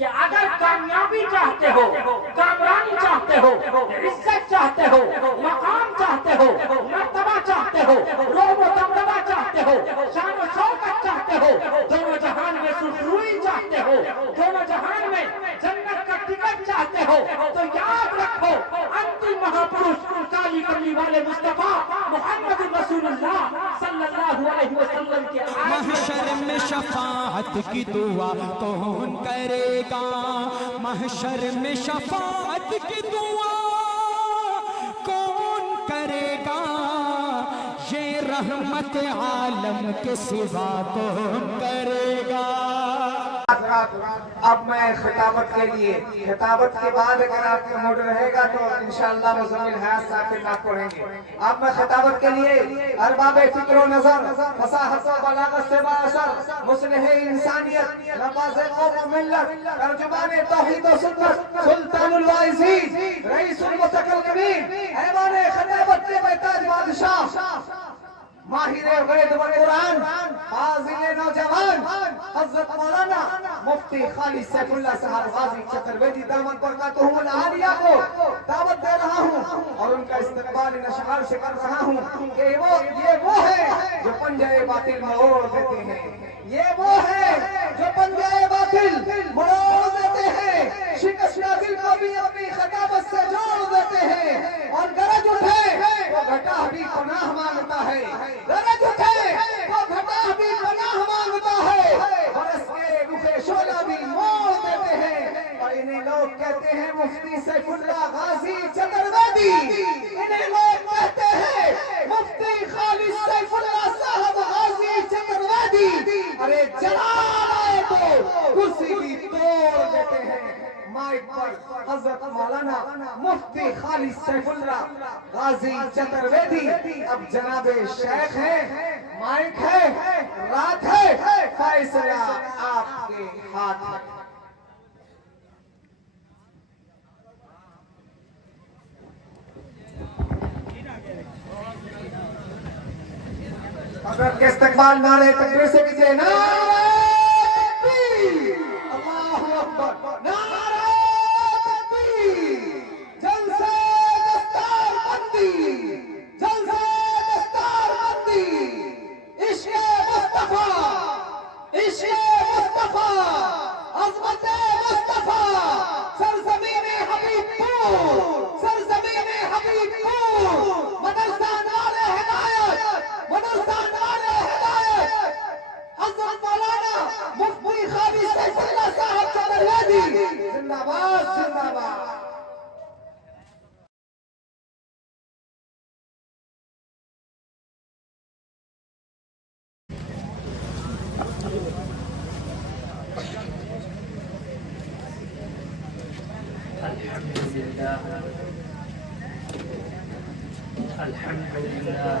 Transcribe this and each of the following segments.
कि अगर कामयाबी चाहते हो, कामरानी चाहते हो, इज्जत चाहते हो, मकाम चाहते हो, मर्तबा चाहते हो, रोब व दबदबा चाहते हो, शान व शौकत चाहते हो, दोनों जहान में सुखरूई चाहते हो, दोनों जहान में जन्नत का टिकट चाहते हो, तो याद रखो अंतिम महापुरुष काली कमली वाले मुस्तफा मुहम्मद रसूलुल्लाह सल्लल्लाहु अलैहि वसल्लम के महशर में शफाअत की दुआ कौन करेगा, महशर में शफाअत की दुआ कौन करेगा, ये रहमत आलम के सिवा कौन करेगा। अब मैं खिताबत के लिए, खिताबत के बाद अगर आपका मूड रहेगा तो इंशाअल्लाह मुज़म्मिल हयात साहब के नात पढ़ेंगे। अब मैं खिताबत के लिए अरबाब फिक्र नजर, फसाहत व बलागत से बाअसर, मुस्लिह इंसानियत, नवाज़े कौम व मिल्लत, तर्जुमान तौहीद व सुन्नत, सुल्तानुल वाइज़ीन, रईसुल मुतकल्लिमीन, ऐवान खिताबत के बेताज बादशाह, माहिरे गैब व कुरान, फाजिल नौजवान हज़रत मौलाना मुफ्ती खालिद सैफुल्लाह साहब गाजी चतुर्वेदी दामन बरकातहुल आलिया को दावत दे रहा हूँ और उनका इस्तकबाल इन अशआर से कर रहा हूँ कि ये वो है जो पंजे बातिल मरोड़ देते हैं, ये वो है जो पंजे बातिल मरोड़ देते हैं, शिकस्त दिल को भी अपनी खिताबत से जोड़ देते हैं और गरज उठे वो घटा भी पनाह मांगता है, गरज उठे वो घटा भी पनाह मांगता है, बरस के रुखे शोला भी मोड़ देते हैं और इन्हें लोग कहते हैं मुफ्ती सैफुल्लाह गाजी चतुर्वेदी, इन्हें लोग कहते हैं मुफ्ती खालिद सैफुल्लाह साहब गाजी चतुर्वेदी। अरे जलाल आए तो कुर्सी भी तोड़ देते हैं। माइक पर हज़रत मौलाना मुफ्ती खालिद सैफुल्लाह गाजी चतुर्वेदी। अब जनाबे शेख है, माइक है, रात है, फैसला आपके हाथ है। अगर के इस्तकबाल नारे तकबीर से कीजिए, नारे तकबीर, अल्लाहु अकबर, नारे तकबीर, जलसे दस्तार बंदी, जलसे दस्तार बंदी, इश्क़े मुस्तफा, इश्क़े मुस्तफा, अज़मते मुस्तफा, सरज़मीने हबीबपुर, सरज़मीने हबीबपुर, मदरसा नारे हिदायत, मदरसा नारे हिदायत, हज़रत मौलाना मुफ्ती खालिद सैफुल्लाह साहब चतुर्वेदी, जिंदाबाद जिंदाबाद। अल्हम्दुलिल्लाह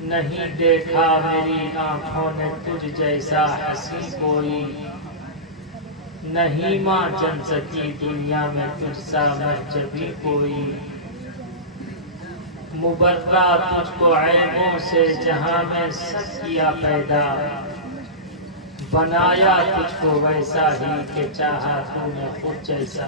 नहीं देखा मेरी आंखों ने तुझ जैसा हंसी कोई, नहीं माँ जन सकी दुनिया में तुझसा महजबी कोई। मुबर्रा तुझको ऐबों से जहां में सब किया पैदा, बनाया तुझको वैसा ही कि चाहा तूने खुद जैसा।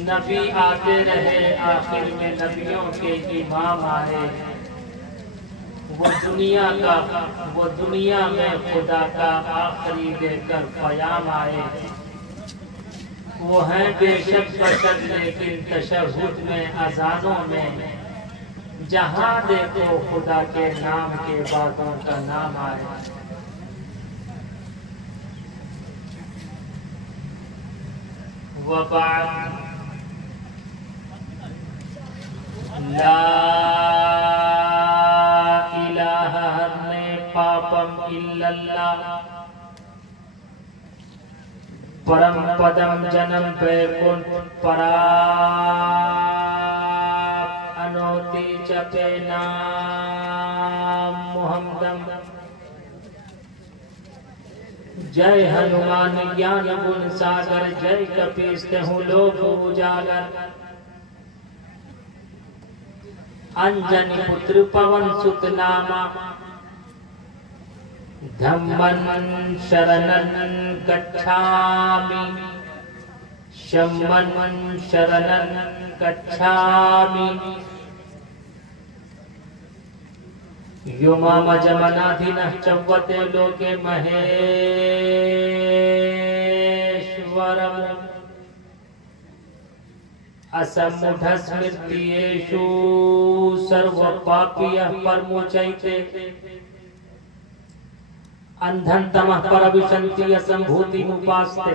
नबी आते रहे आखिर में नबियों के इमाम आए, वो दुनिया में खुदा का आखिरी देकर पयाम आए। वो हैं बेशक बशर लेकिन तशहुद में अजानों में, जहां देखो खुदा के नाम के बातों का नाम आए। वबाद ला इलाहा हरने पापम इल्लल्लाह, परम पदम जन्म वैकुंठ पराप अनोति जपे नाम मुहम्मदम। जय हनुमान ज्ञान गुण सागर, जय कपीस हूँ लोक उजागर। अंजनी पुत्र पवन सुत नामा, धम्मं शरणं गच्छामि, शम्मं शरणं गच्छामि। यो मामजमनाधिनः चव्वते लोके महेश्वरम्, असम्मूढस्मृत्येषु सर्वपापीयः परमोचैते। अंधन तमः परविशन्ति असंभूतिमुपास्ते,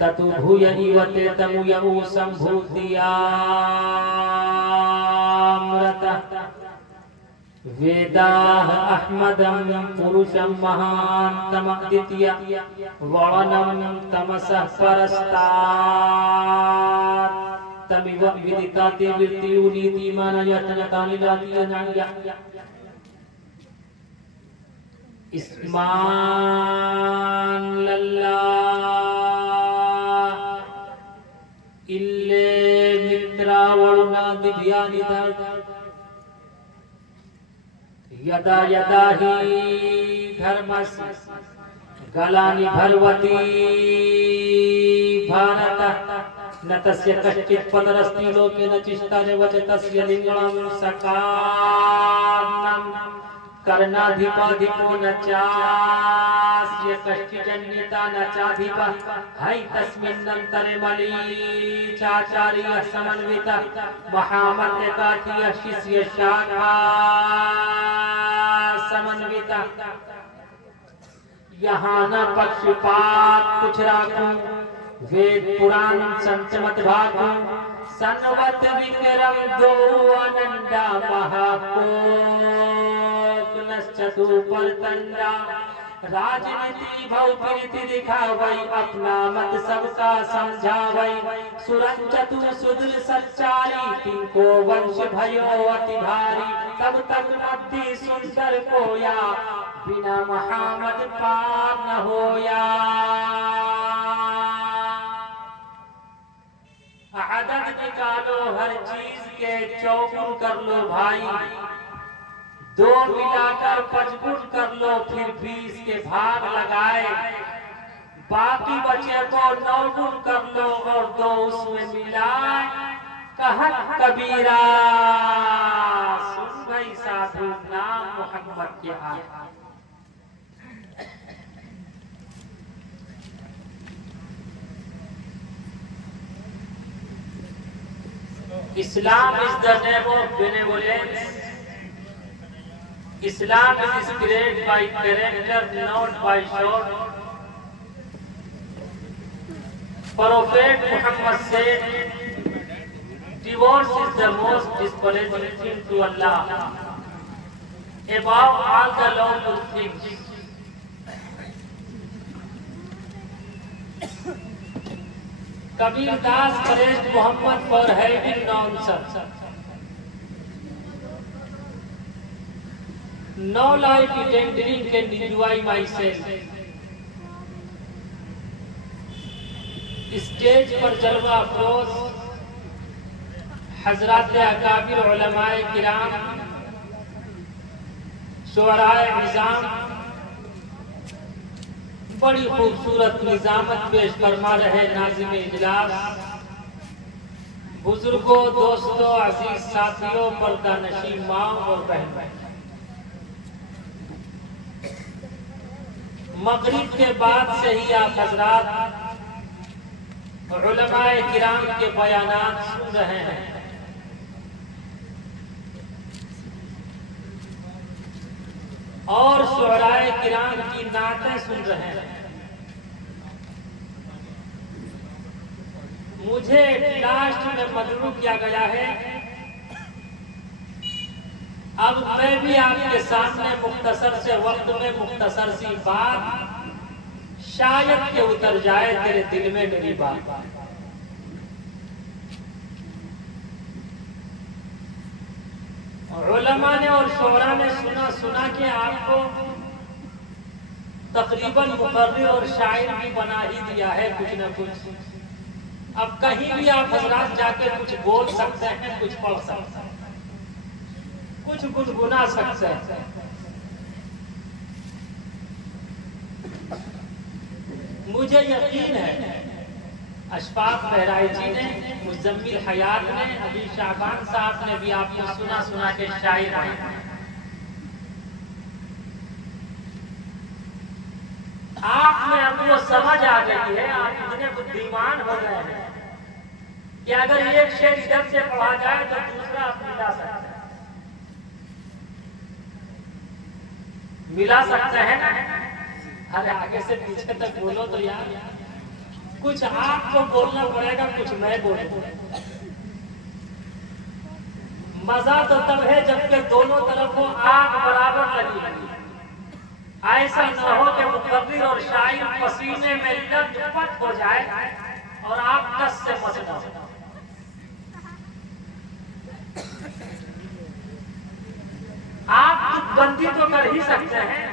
ततु भूय इव ते तमुयौ संभूतियामृतः। वेदाः अहमदं पुरुषं महान्तमद्वितीय, वर्णं तमसः परस्तात्। तमिव विदिताति वृत्तियुनीतिमानयतनतानि जातीयनाय। इस्मान लल्लाह इल्ले मित्रा वरुणा दिव्यानिधा, यदा यदा हि धर्मस्य गलानि भर्वति भारत, न तस्य कश्चित् पदरस्ति लोके न चिष्टानेव च तस्य लिङ्गं सकान्नं। कर्णाधिपाधिपो न चास्य कश्चिदन्यता न चाधिपः, हैतस्मिन्नन्तरे मलीचाचार्यः समन्वितः। महामन्त्रकाठियः शिष्यशाखा समन्वितः। यहाँ न पक्षपात कुछ राखूं, वेद पुराण संचमत भागूं। सन्वत विक्रम दो अनंडा, महाकोकनश्चतुर्परतंडा। राजनीति भौतिरीति दिखावै, अपना मत सबका समझावै। सुरंचतु सुदृढ़ सच्चारी, तिनको वंश भयो अति भारी। तब तक मध्य सुंदर कोया, बिना महामद पार न होया। आदत निकालो हर चीज के, चौगुन कर लो भाई। दो मिलाकर 5 गुण कर लो, फिर 20 के भाग लगाए। बाकी बचे को 9 गुण कर लो और 2 उसमें मिलाए। कहत कबीरा सुन गई साधु, नाम मोहम्मद के आए। Islam is the name of benevolence. Islam is spread by character, not by show. Prophet Muhammad said, divorce is the most displeasing thing to Allah above all the lawful things. Kabir Das praised Muhammad for having nonsense. No life engendering can enjoy myself. Stage पर जलवा अफरोज हजरात अकाबिर उलमाए किराम, शुअराए निज़ाम बड़ी खूबसूरत निजामत पेश फरमा रहे नाज़िम इजलास, बुजुर्गों, दोस्तों, अजीज साथियों, पर्दा नशी माँ और बहन, मगरिब के बाद से ही आप हजरात उलमाए किराम के बयानात सुन रहे हैं। और शुअराए किराम की नातें सुन रहे हैं। मुझे लास्ट में मदरू किया गया है। अब मैं भी आपके सामने मुख्तसर से वक्त में मुख्तसर सी बात, शायद के उतर जाए तेरे दिल में मेरी बात। उलमा ने और शोरा ने सुना के आपको तकरीबन मुकर्रिर और शायर भी बना ही दिया है कुछ न कुछ। अब कहीं भी आप हजरात जाके कुछ बोल सकते हैं, कुछ पढ़ सकते हैं, कुछ गुनगुना सकते हैं। मुझे यकीन है अशफाक बहराइच जी ने, मुजम्मिल हयात ने, अभी शाबान साहब ने भी आपको सुना के शायर हैं। आप में अब वो समझ आ गई है, आप इतने बुद्धिमान हो गए हैं कि अगर एक शेर इधर से पढ़ा जाए तो दूसरा आप मिला सकते हैं ना। अरे आगे से पीछे तक बोलो तो यार, कुछ आपको बोलना पड़ेगा, कुछ मैं बोलूं। मजा तो तब है जबकि दोनों तरफों आग बराबर लगी। ऐसा न हो कि मुकर्रिर और शायर पसीने में लथपथ हो जाए और आप कस से मस जाओ। आप बंदी तो कर ही सकते हैं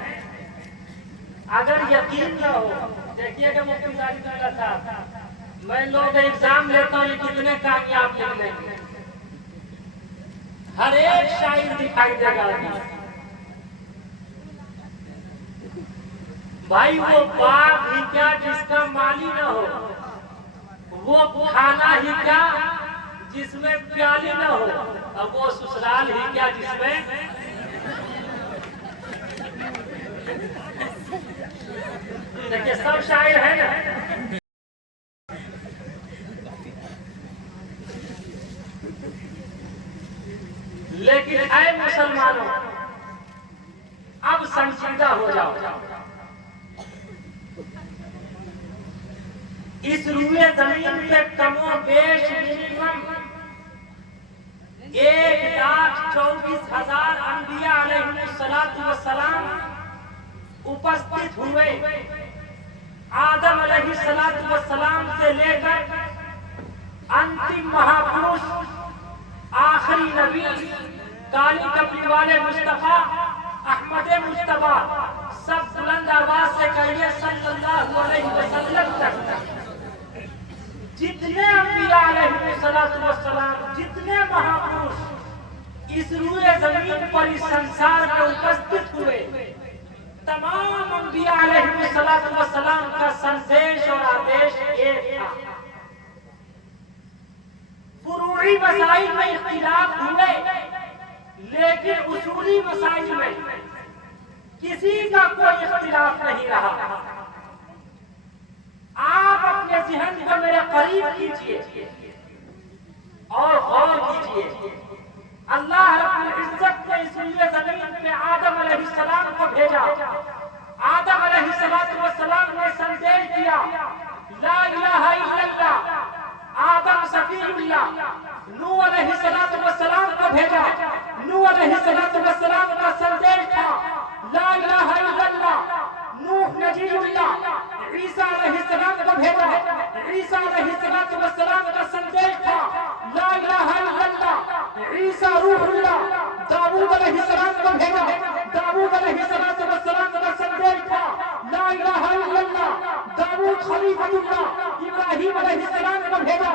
अगर यकीन न हो। देखिएगा मुफ्ती जालिदुल्लाह साहब, मैं लोग एग्जाम लेता हूँ, कितने कामयाब निकलेंगे। हर एक शायर दिखाई देगा भाई, वो बाग ही क्या जिसका माली न हो, वो खाना ही क्या जिसमें प्याली न हो, अब वो ससुराल ही क्या जिसमें देखिए सब शायर है ना। लेकिन ऐ मुसलमानों, अब संजीदा हो जाओ। इस रूए जमीन पे कमो बेश मिनिमम 1,24,000 अंबिया अलैहिस्सलातु वस्सलाम उपस्थित हुए। आदम अलैहिस्सलातु वस्सलाम से लेकर अंतिम महापुरुष आखिरी नबी काली कपड़ी वाले मुस्तफा अहमद मुस्तफा, सब बुलंद आवाज से कहिए सल्लल्लाहु अलैहि वसल्लम तक जितने अंबिया अलैहिस्सलातु वस्सलाम, जितने महापुरुष इस रूए जमीन पर इस संसार में उपस्थित हुए, तमाम अंबिया अलैहिस्सलातु वस्सलाम का संदेश और आदेश एक था। फुरूई मसाइल में इख्तिलाफ हुए, लेकिन उसूली मसाइल में किसी का कोई इख्तिलाफ नहीं रहा। आप अपने ज़हन को मेरे करीब कीजिए और गौर कीजिए। अल्लाह रब्बुल इज्जत ने इस ज़मीन पे आदम अलैहिस्सलाम को भेजा। आदम अलैहिस्सलातु वस्सलाम ने संदेश दिया, ला इलाहा इल्लल्लाह। आदम सफीउल्लाह। नूह अलैहिस्सलातु वस्सलाम को भेजा। नूह अलैहिस्सलातु वस्सलाम का संदेश था, ला इलाहा इल्लल्लाह। नूह नजीउल्लाह। ईसा अलैहिस्सलाम को भेजा। ईसा अलैहिस्सलातु वस्सलाम का संदेश था, ला इलाहा इल्लल्लाह। ईसा रूहुल्लाह। दाऊद अलैहिस्सलाम को भेजा। दाऊद इब्राहिम अलैहिस्सलाम को भेजा,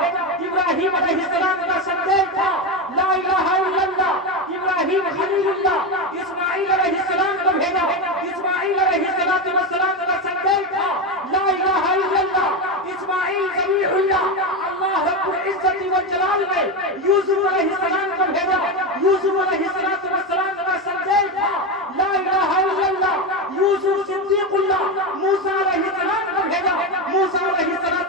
इब्राहिम अलैहिस्सलाम का संदेश था ला इलाहा इल्लल्लाह। इब्राहिम खलीलुल्लाह इस्माइल अलैहिस्सलाम को भेजा, इस्माइल अलैहिस्सलाम का संदेश था ला इलाहा इल्लल्लाह। इस्माइल ज़बीहुल्लाह अल्लाह रब्बुल इज्जति व जलाल ने यूसुफ अलैहिस्सलाम को भेजा, यूसुफ अलैहिस्सलाम का संदेश था ला इलाहा इल्लल्लाह। यूसुफ सिद्दीकुल्लाह मूसा अलैहिस्सलाम को भेजा, मूसा अलैहिस्सलाम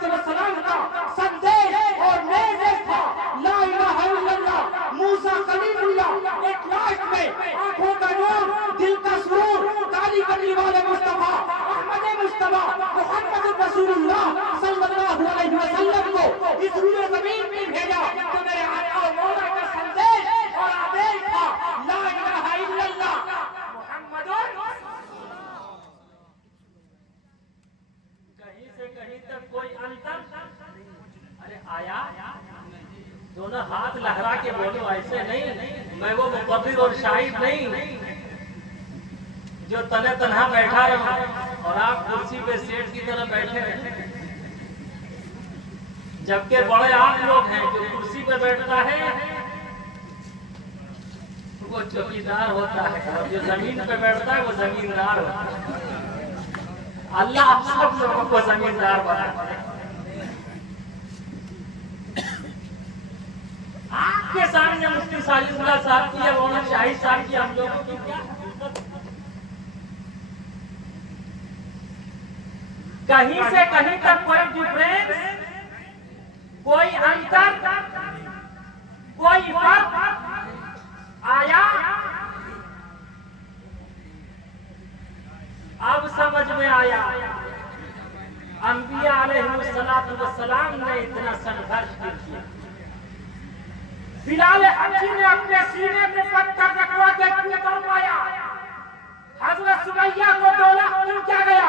का संदेश और मैसेज था ला इलाहा इल्लल्लाह। मूसा कलीमुल्लाह एक लास्ट में आंखों का नूर, दिल का सुरूर, ताली करने वाले मुस्तफा अहमद मुस्तफा मोहम्मद रसूलुल्लाह सल्लल्लाहु अलैहि वसल्लम को इस रूए जमीन में भेजा। तो मेरे आका और मौला का संदेश और आदेश था ला इलाहा इल्लल्लाह मुहम्मदुर। कहीं से कहीं तक कोई अंतर? अरे आया, दोनों हाथ लहरा के बोलो, ऐसे नहीं। मैं वो मुकद्दिर और शाहिद नहीं जो तने तनहा बैठा रहा और आप कुर्सी पे सेठ की तरह बैठे हैं, जबकि बड़े आप लोग हैं। जो कुर्सी पे बैठता है वो चौकीदार होता है और जो जमीन पे बैठता है वो जमींदार होता है। अल्लाह सब लोगों को जमींदार बनाता है। आपके सामने मुफ्ती साजिदुल्लाह साहब की या मौलाना शाहिद साहब की हम लोगों की क्या कहीं से कहीं तक कोई डिफरेंस, कोई अंतर, कोई फर्क आया? अब समझ में आया। अंबिया अलैहिस्सलाम ने इतना संघर्ष किया। बिलाल हबशी ने अपने सीने में पत्थर रखवा के क्यों कर पाया? हजरत सुमैया को 2 लाख क्यों किया गया?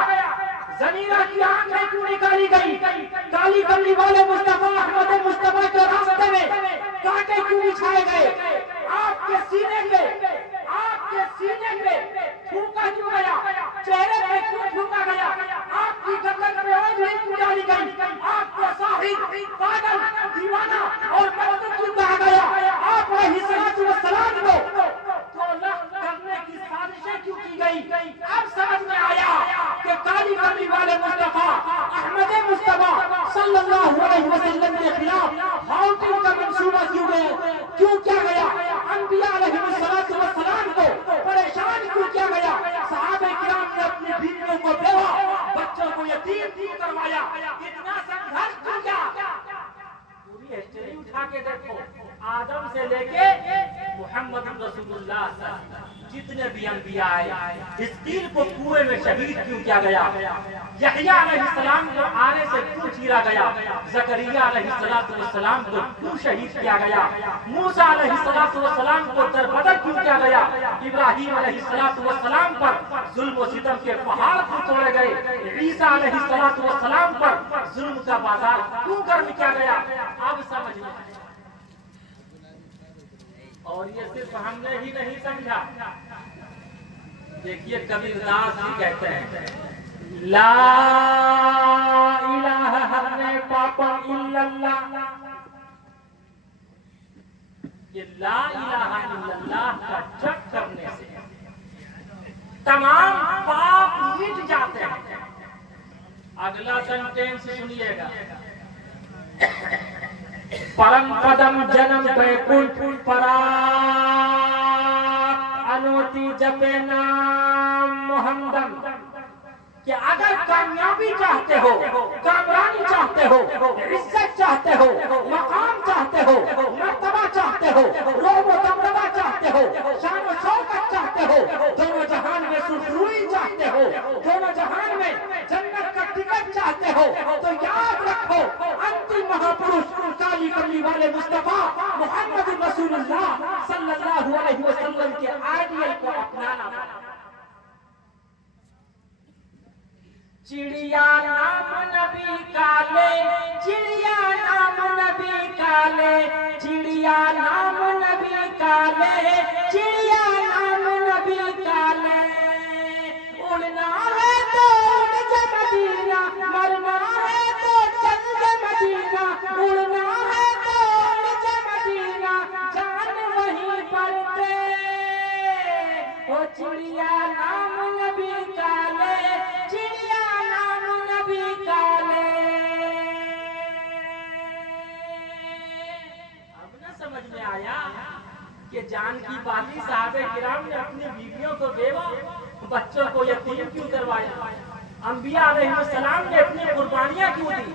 ज़मीरा की आंखें क्यों निकाली गई? काली कमली वाले मुस्तफा अहमद मुस्तफा के रास्ते में कांटे क्यों बिछाए गए? आपके सीने पे थूका क्यों गया? चेहरे पे क्यों थूका गया? आपकी गर्दन पे ओढ़नी क्यों डाली गई? आपको साहिब, पागल, दीवाना और मजनून क्यों कहा गया? आप अलैहिस्सलाम को 2 लाख करने की साजिशें क्यों की गई? अब समझ में आया कि काली कमली वाले मुस्तफा अहमद मुस्तफा सल्लल्लाहु अलैहि वसल्लम के खिलाफ हाउटिंग का मंसूबा क्यों किया गया? अंबिया अलैहिस्सलाम को परेशान क्यों किया गया? सहाबे किराम ने अपनी बीवियों को बेवा, बच्चों को यतीम क्यों करवाया? इतना संघर्ष क्यों किया? पूरी हिस्ट्री उठा के देखो, आदम से लेके मुहम्मद रसूलुल्लाह जितने भी अंबिया आए, हिस्कील को कुएं में शहीद क्यों किया गया? यहया अलैहिस्सलाम को आने से क्यों चीरा गया? ज़करिया अलैहिस्सलाम को क्यों शहीद किया गया? मूसा अलैहिस्सलाम को दरबदर क्यों किया गया? इब्राहिम अलैहिस्सलाम पर जुल्म व सितम के पहाड़ क्यों तोड़े गए? ईसा अलैहिस्सलाम पर जुल्म का बाजार क्यों गर्म किया गया? अब समझ में। और ये सिर्फ हमने ही नहीं समझा। देखिए कबीरदास जी कहते हैं ला इलाहा हरने पापा इल्लल्लाह। ये ला इलाहा इल्लल्लाह का जप करने से तमाम पाप मिट जाते हैं। अगला सेंटेंस सुनिएगा। परम पदम जन्म बैकुंठ परात अनोति जपे नाम मोहम्मदम। कि अगर कामयाबी चाहते हो, कामरानी चाहते हो, इज्जत चाहते हो, मकाम चाहते हो, मर्तबा चाहते हो, रोब व दबदबा चाहते हो, शान व शौकत चाहते हो, दोनों जहान में सुखरूई चाहते हो, दोनों जहान में जन्नत का टिकट चाहते हो, तो याद रखो अंतिम महापुरुष काली कमली वाले मुस्तफा मोहम्मद रसूलुल्लाह सल्लल्लाहु अलैहि वसल्लम के आइडियल को अपनाना। चिड़िया नाम नबी काले, चिड़िया नाम नबी काले, चिड़िया नाम नबी काले, चिड़िया नाम नबी काले। उड़ना है तो उड़ जा मदीना, मरना है तो कि जान की बाती साहबे किराम ने अपनी बीवियों को बेवा, बच्चों को यतीम क्यों करवाया, अंबिया अलैहिस्सलाम ने अपनी कुर्बानियां क्यों दी।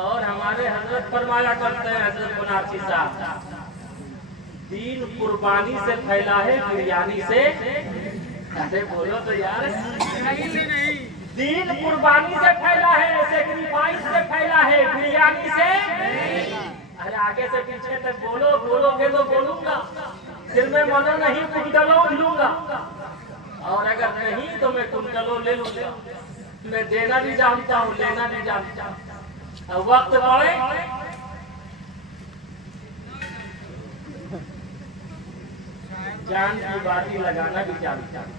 और हमारे हजरत फरमाया करते हैं, हजरत बनारसी साहब, दीन कुर्बानी से फैला है, बिरयानी से। अरे बोलो तो यार, दीन कुर्बानी से फैला है, सेक्रीफाइस से फैला है, बिरयानी से। अरे आगे से पीछे तक बोलो, बोलोगे तो बोलूंगा, फिर मैं मनो नहीं कुंडलों लूंगा, और अगर नहीं तो मैं कुंडलों ले लूंगा। मैं देना भी जानता हूँ, लेना भी जानता हूँ। अब वक्त पड़े जान की बाती लगाना भी जानता हूँ,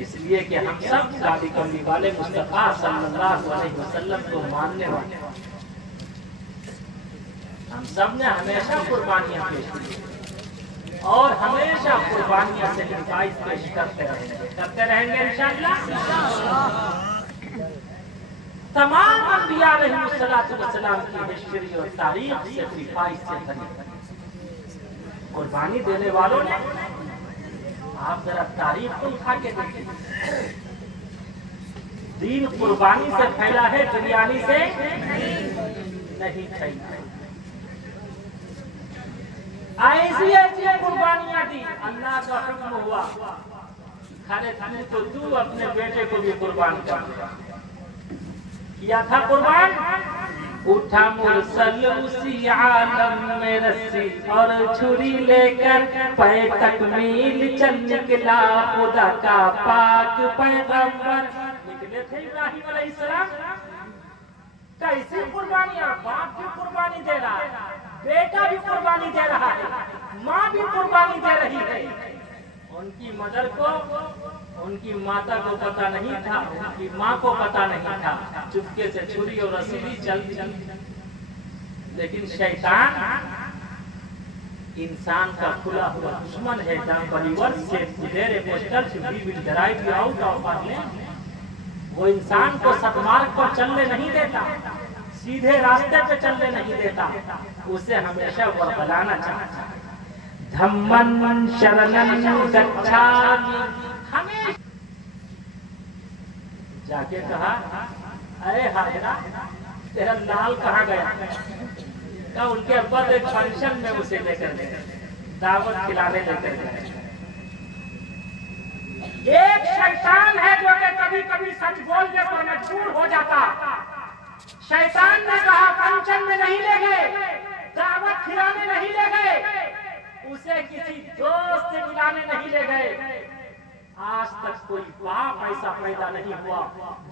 इसलिए कि हम सब शादी करने वाले मुस्तफा सल्लल्लाहु अलैहि वसल्लम को मानने वाले, हम सब ने हमेशा कुर्बानियां पेश की और हमेशा कुर्बानियां सेक्रीफाइस पेश करते रहेंगे इंशाअल्लाह। तमाम अंबिया अलैहिस्सलातु वस्सलाम की हिस्ट्री और तारीख सेक्रीफाइस से भरी, कुर्बानी देने वालों ने। आप जरा तारीख को उठा के देखिए, दीन कुर्बानी से फैला है, बिरयानी से नहीं फैला। ऐसी ऐसी कुर्बानियां दी, अल्लाह का हुक्म हुआ, खाने खाने तो तू अपने बेटे को भी कुर्बान कर किया था कुर्बान। उठा मुरसल उसी आलम में रस्सी और छुरी लेकर पै तकमील चल निकला, खुदा का पाक पैगंबर निकले थे इब्राहिम अलैहिस्सलाम। कैसी कुर्बानियां, बाप भी कुर्बानी दे रहा है, बेटा भी कुर्बानी दे रहा है, माँ भी कुर्बानी दे रही है। उनकी मदर को, उनकी माता को पता नहीं था, उनकी माँ को पता नहीं था, चुपके से छुरी और रसीली चल। लेकिन शैतान इंसान का खुला हुआ दुश्मन है। वो इंसान को सन्मार्ग पर चलने नहीं देता, सीधे रास्ते पे चलने नहीं देता, उसे हमेशा बरगलाना चाहता। धम्मं शरणं गच्छामि, हमें जाके कहा, अरे हाजरा तेरा लाल कहाँ गया? क्या उनके अब्बा एक फंक्शन में उसे लेकर गए, दावत खिलाने लेकर गए। एक शैतान है जो कि कभी कभी सच बोलने पर मजबूर हो जाता। शैतान ने कहा फंक्शन में नहीं ले गए, दावत खिलाने नहीं ले गए, उसे किसी दोस्त से मिलाने नहीं ले गए। आज तक कोई बाप ऐसा पैदा नहीं हुआ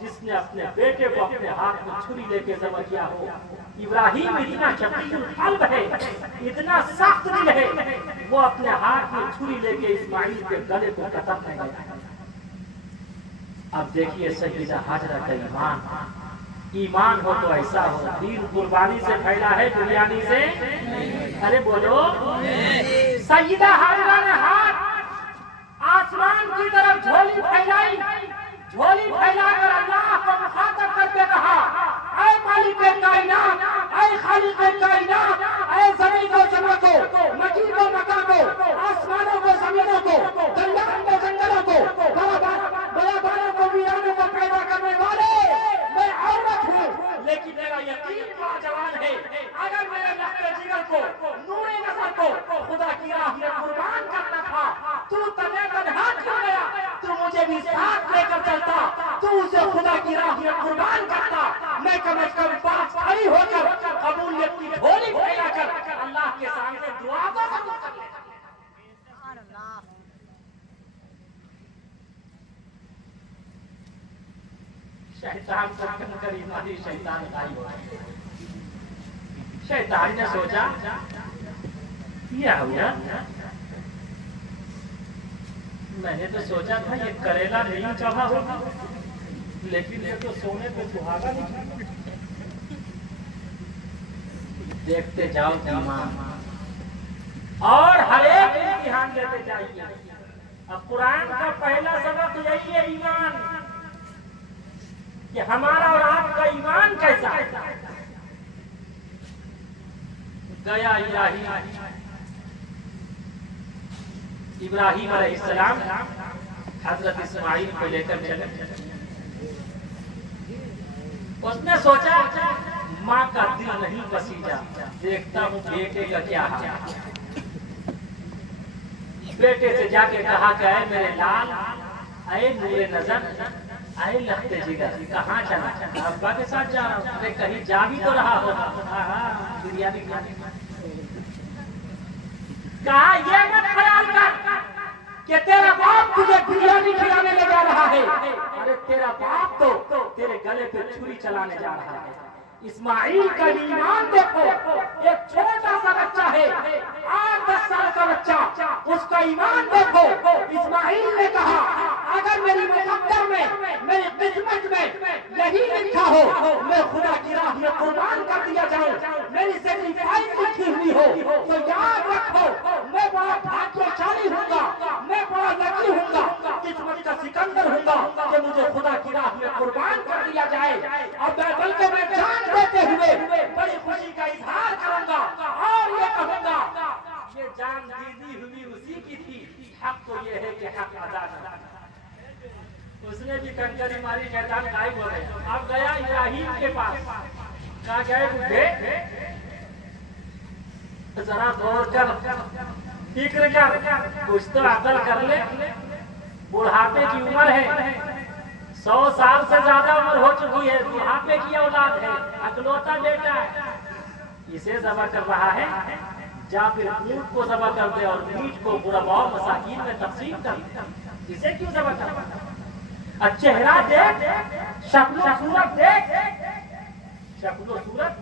जिसने अपने बेटे को अपने हाथ में छुरी लेके जमा किया हो। इब्राहिम इतना शकील कल्ब है, इतना सख्त दिल है, वो अपने हाथ में छुरी लेके इस्माइल के गले को कतरने गया। अब देखिए सैयदा हाजरा का ईमान, ईमान हो तो ऐसा हो। दीन कुर्बानी से फैला है, बिरयानी से। अरे बोलो, सैयदा हाजरा ने हाथ आसमान की तरफ झोली फैलाई, झोली फैलाकर अल्लाह को मुखातब करके कहा, ऐ मालिक कायनात, ऐ खालिक कायनात, ऐ ज़मीन को जमा को, मकी को मका को, आसमानों को ज़मीनों को, जंगलों को जंगलों को, बयाबानों को वीरानों को पैदा करने वाले, मैं औरत हूँ लेकिन मेरा यकीन नौजवान है। अगर मेरे लहते जिगर को, नूरे नज़र को खुदा की राह में कुर्बान करना था, तू तने तन्हा क्यों गया? तू मुझे भी साथ लेकर चलता, तू उसे खुदा की राह में कुर्बान करता। मैं कम से कम पास खड़ी होकर कबूलियत की झोली फैलाकर अल्लाह के सामने दुआ तो जरूर कर लेता। शैतान को कम कर ईमानी शैतान गायब हो गया। शैतान ने सोचा क्या हुआ, मैंने तो सोचा था ये करेला नहीं चढ़ा होगा, लेकिन ये तो सोने पे सुहागा नहीं। देखते जाओ ईमान, और हर एक इम्तिहान लेते जाइए। अब कुरान का पहला सबक यही है, ईमान, कि हमारा और आपका ईमान कैसा है। गया इब्राहिम अलैहिस्सलाम हजरत इस्माइल को लेकर चले। उसने सोचा माँ का दिल नहीं पसीजा, देखता हूँ बेटे का क्या हाल है। बेटे से जाके कहा कि आए मेरे लाल, आए नूरे नजर, आए लखते जिगर, कहाँ चला? अब्बा के साथ जा रहा हूँ। अरे कहीं जा भी तो रहा हो। बिरयानी खाने कहा ये मत ख्याल कर कि तेरा बाप तुझे बिरयानी खिलाने ले जा रहा है। अरे तेरा बाप तो तेरे गले पे छुरी चलाने जा रहा है। इस्माइल का ईमान देखो, एक छोटा सा बच्चा है, 8-10 साल का बच्चा, उसका ईमान देखो। इस्माइल ने कहा अगर मेरी मुकद्दर में, मेरी किस्मत में यही लिखा हो मैं खुदा की राह में कुर्बान कर दिया जाऊं, मेरी सेक्रीफाइस लिखी हुई हो, तो याद रखो मैं बड़ा भाग्यशाली हूँगा, मैं बड़ा लकी हूँगा, किस्मत का सिकंदर हूँगा कि मुझे खुदा की राह में कुर्बान कर दिया जाए। अब बल्कि मैं जान देते हुए बड़ी खुशी का इजहार करूंगा और ये कहूंगा ये जान दीदी हुई उसी की थी, हक तो ये है कि हक अदा न। उसने भी कंकरी मारी, शैतान गायब हो गया। अब गया इब्राहिम के पास, कहा गए बुढ़े जरा गौर कर, फिक्र कर, कुछ तो अकल कर ले, बुढ़ापे की उम्र है, 100 साल से ज्यादा उम्र हो चुकी है, बुढ़ापे की औलाद है, अकलौता बेटा है, इसे जबा कर रहा है। जा फिर ऊंट को जबा कर दे और मीट को गुरबाओ मसाकीन में तकसीम कर दे। इसे क्यों जबा कर रहा है? चेहरा देख, शक्ल सूरत देख, शक्ल सूरत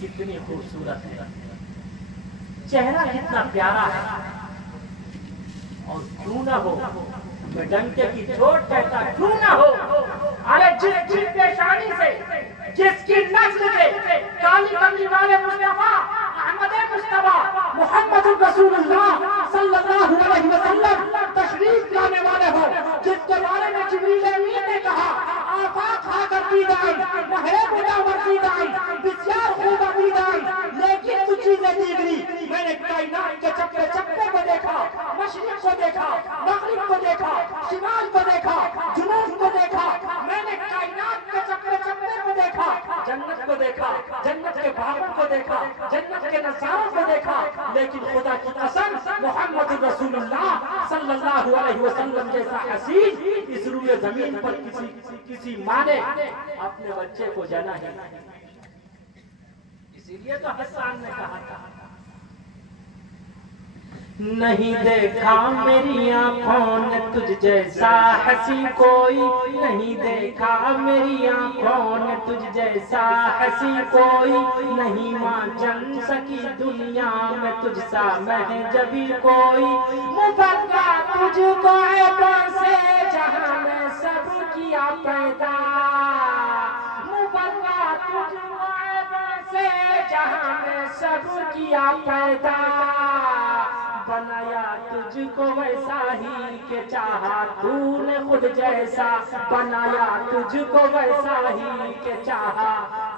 कितनी खूबसूरत है, चेहरा कितना प्यारा है। और क्यों ना हो, मैं डंके की चोट कहता क्यों ना हो, अरे जिसकी पेशानी से, जिसकी नस्ल से काली कमली वाले मुस्तफा अहमद मुस्तफा मोहम्मद रसूलुल्लाह सल्लल्लाहु अलैहि वसल्लम तशरीफ लाने वाले हो, जिसके बारे में जिब्रील अमीन ने कहा आफाक खाकर दीदान महरे मुदावर दीदान बिस्यार खूबा दीदान, लेकिन कुछ चीजें दिखरी। मैंने कायनात के चप्पे चप्पे को देखा, मशरिक को देखा, मगरिब को देखा, शिमाल को देखा, जुनूब को देखा, मैंने कायनात के चप्पे चप्पे को देखा, जन्नत को देखा, जन्नत के बागों को देखा, जन्नत के नज़ारों को देखा, लेकिन खुदा की कसम मोहम्मद रसूलुल्लाह सल्लल्लाहु अलैहि वसल्लम जैसा हसीन इस रूए जमीन पर किसी माँ ने अपने बच्चे को जना है। इसीलिए तो हसन ने कहा था नहीं देखा मेरी आँखों ने तुझ जैसा हंसी कोई, नहीं देखा मेरी आँखों ने तुझ जैसा हंसी कोई, नहीं माँ जन सकी दुनिया में तुझ सा महजबी कोई। मुबक्का तुझको ऐबों से जहाँ में सब किया पैदा, मुबक्का तुझको ऐबों से जहाँ में सब किया पैदा, बनाया तुझको वैसा ही के चाहा तूने खुद जैसा, बनाया तुझको वैसा ही के चाहा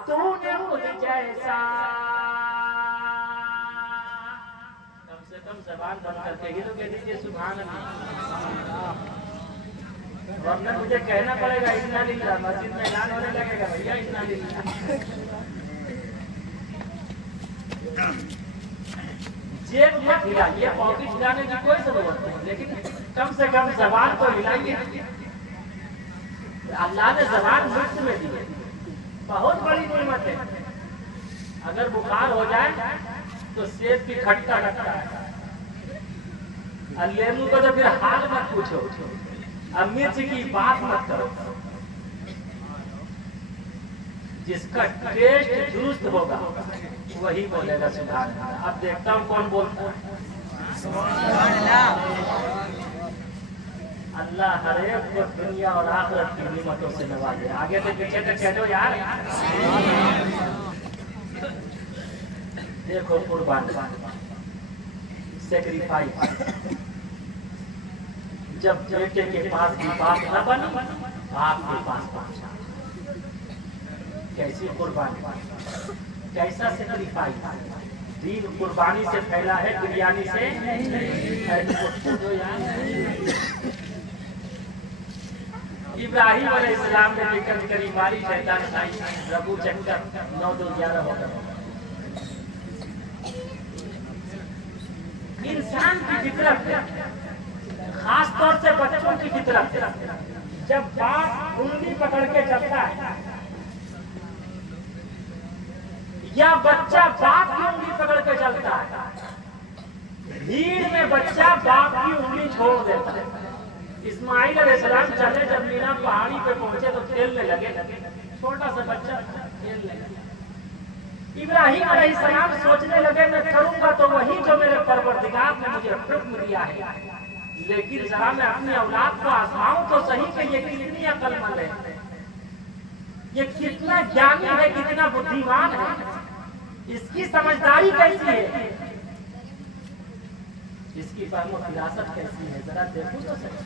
तूने खुद जैसा। कम से कम जबान बंद करके ही तो कह दीजिए सुभान अल्लाह, वरना मुझे कहना पड़ेगा इन्ना लिल्लाह, मस्जिद में ऐलान होने लगेगा भैया इन्ना लिल्लाह। जेब मत हिलाइए, पॉकेट हिलाने की कोई जरूरत नहीं, लेकिन कम से कम जबान को हिलाइए। अल्लाह ने जबान मुफ्त में दी है, बहुत बड़ी नेमत है। अगर बुखार हो जाए तो सेब भी खट्टा लगता है, और लेमू को तो फिर हाल मत पूछो, अब मिर्च की बात मत करो। जिसका टेस्ट दुरुस्त होगा वही बोलेगा सुभान अल्लाह। अब देखता हूँ कौन बोलता है सुभान अल्लाह। अल्लाह हर एक को दुनिया और आखिरत की नियमतों से नवाजे। आगे से पीछे तक कह दो यार। देखो कुर्बान, सेक्रीफाइस, जब बेटे के पास भी बाप न बनी, बाप के पास पहुंचा। कैसी कुर्बानी, कैसा सेक्रीफाइस, दीन कुर्बानी से फैला है, बिरयानी से। इब्राहिम अलैहिस्सलाम ने लेकर करीब मारी, शैतान खाई, रबू चक्कर 9-2-11 होकर। इंसान की फितरत, खास तौर से बच्चों की फितरत, जब बाप उंगली पकड़ के चलता है या बच्चा बाप की उंगली पकड़ के चलता है, भीड़ में बच्चा बाप की उंगली छोड़ देता है। इस्माइल अलैहिस्सलाम चले, जब मीना पहाड़ी पे पहुंचे तो खेलने लगे, छोटा सा बच्चा खेलने लगे। इब्राहिम अलैहिस्सलाम सोचने लगे मैं करूंगा तो वही जो मेरे परवरदिगार ने मुझे हुक्म दिया है, लेकिन जरा मैं अपनी औलाद को आजमाऊं तो सही कि ये कितनी अक्लमंद है, ये कितना ज्ञानी है, कितना बुद्धिमान है, इसकी समझदारी कैसी है, इसकी फहम फिरासत कैसी है, जरा देखो तो सही।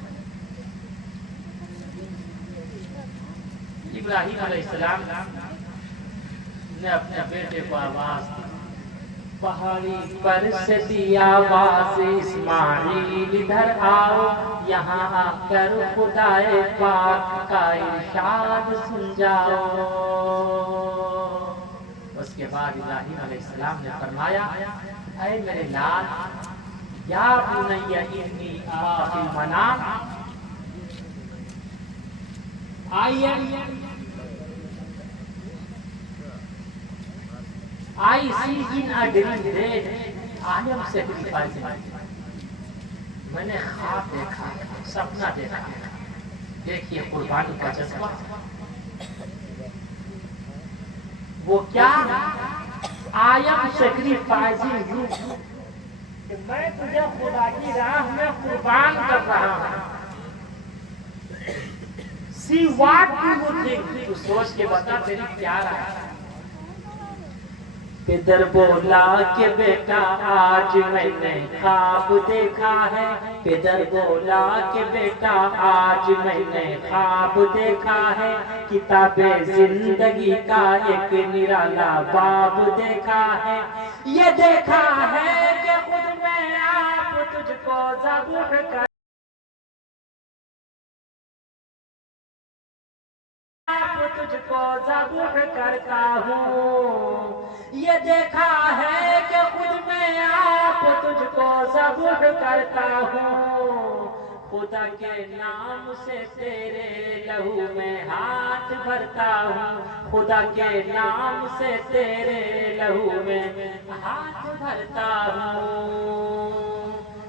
इब्राहिम अलैहिस्सलाम ने अपने बेटे को आवाज दी, पहाड़ी पर से दिया आवाज, इस्माइल इधर आओ, यहाँ आकर खुदाए पाक का इरशाद सुन जाओ। उसके बाद इब्राहिम अलैहिस्सलाम ने फरमाया, ऐ मेरे लाल, या बुनैया इन्नी अरा fill मनाम, I see in a dream that I am sacrificing. मैंने ख्वाब देखा, सपना देखा। देखिए कुर्बानी का जज्बा, वो क्या? I am sacrificing you, मैं तुझे खुदा की राह में कुर्बान कर रहा हूँ। See what you would think, तू सोच के बता तेरी क्या राय है। पितर बोला कि बेटा आज मैंने ख्वाब देखा है, पितर बोला कि बेटा आज मैंने ख्वाब देखा है, किताबे जिंदगी का एक निराला बाब देखा है, ये देखा है कि खुद में आप तुझको ज़बूह कर, तुझको ज़बूह करता हूँ, ये देखा है कि खुद में आप तुझको ज़बूह करता हूँ, खुदा के नाम से तेरे लहू में हाथ भरता हूँ, खुदा के नाम से तेरे लहू में हाथ भरता हूँ।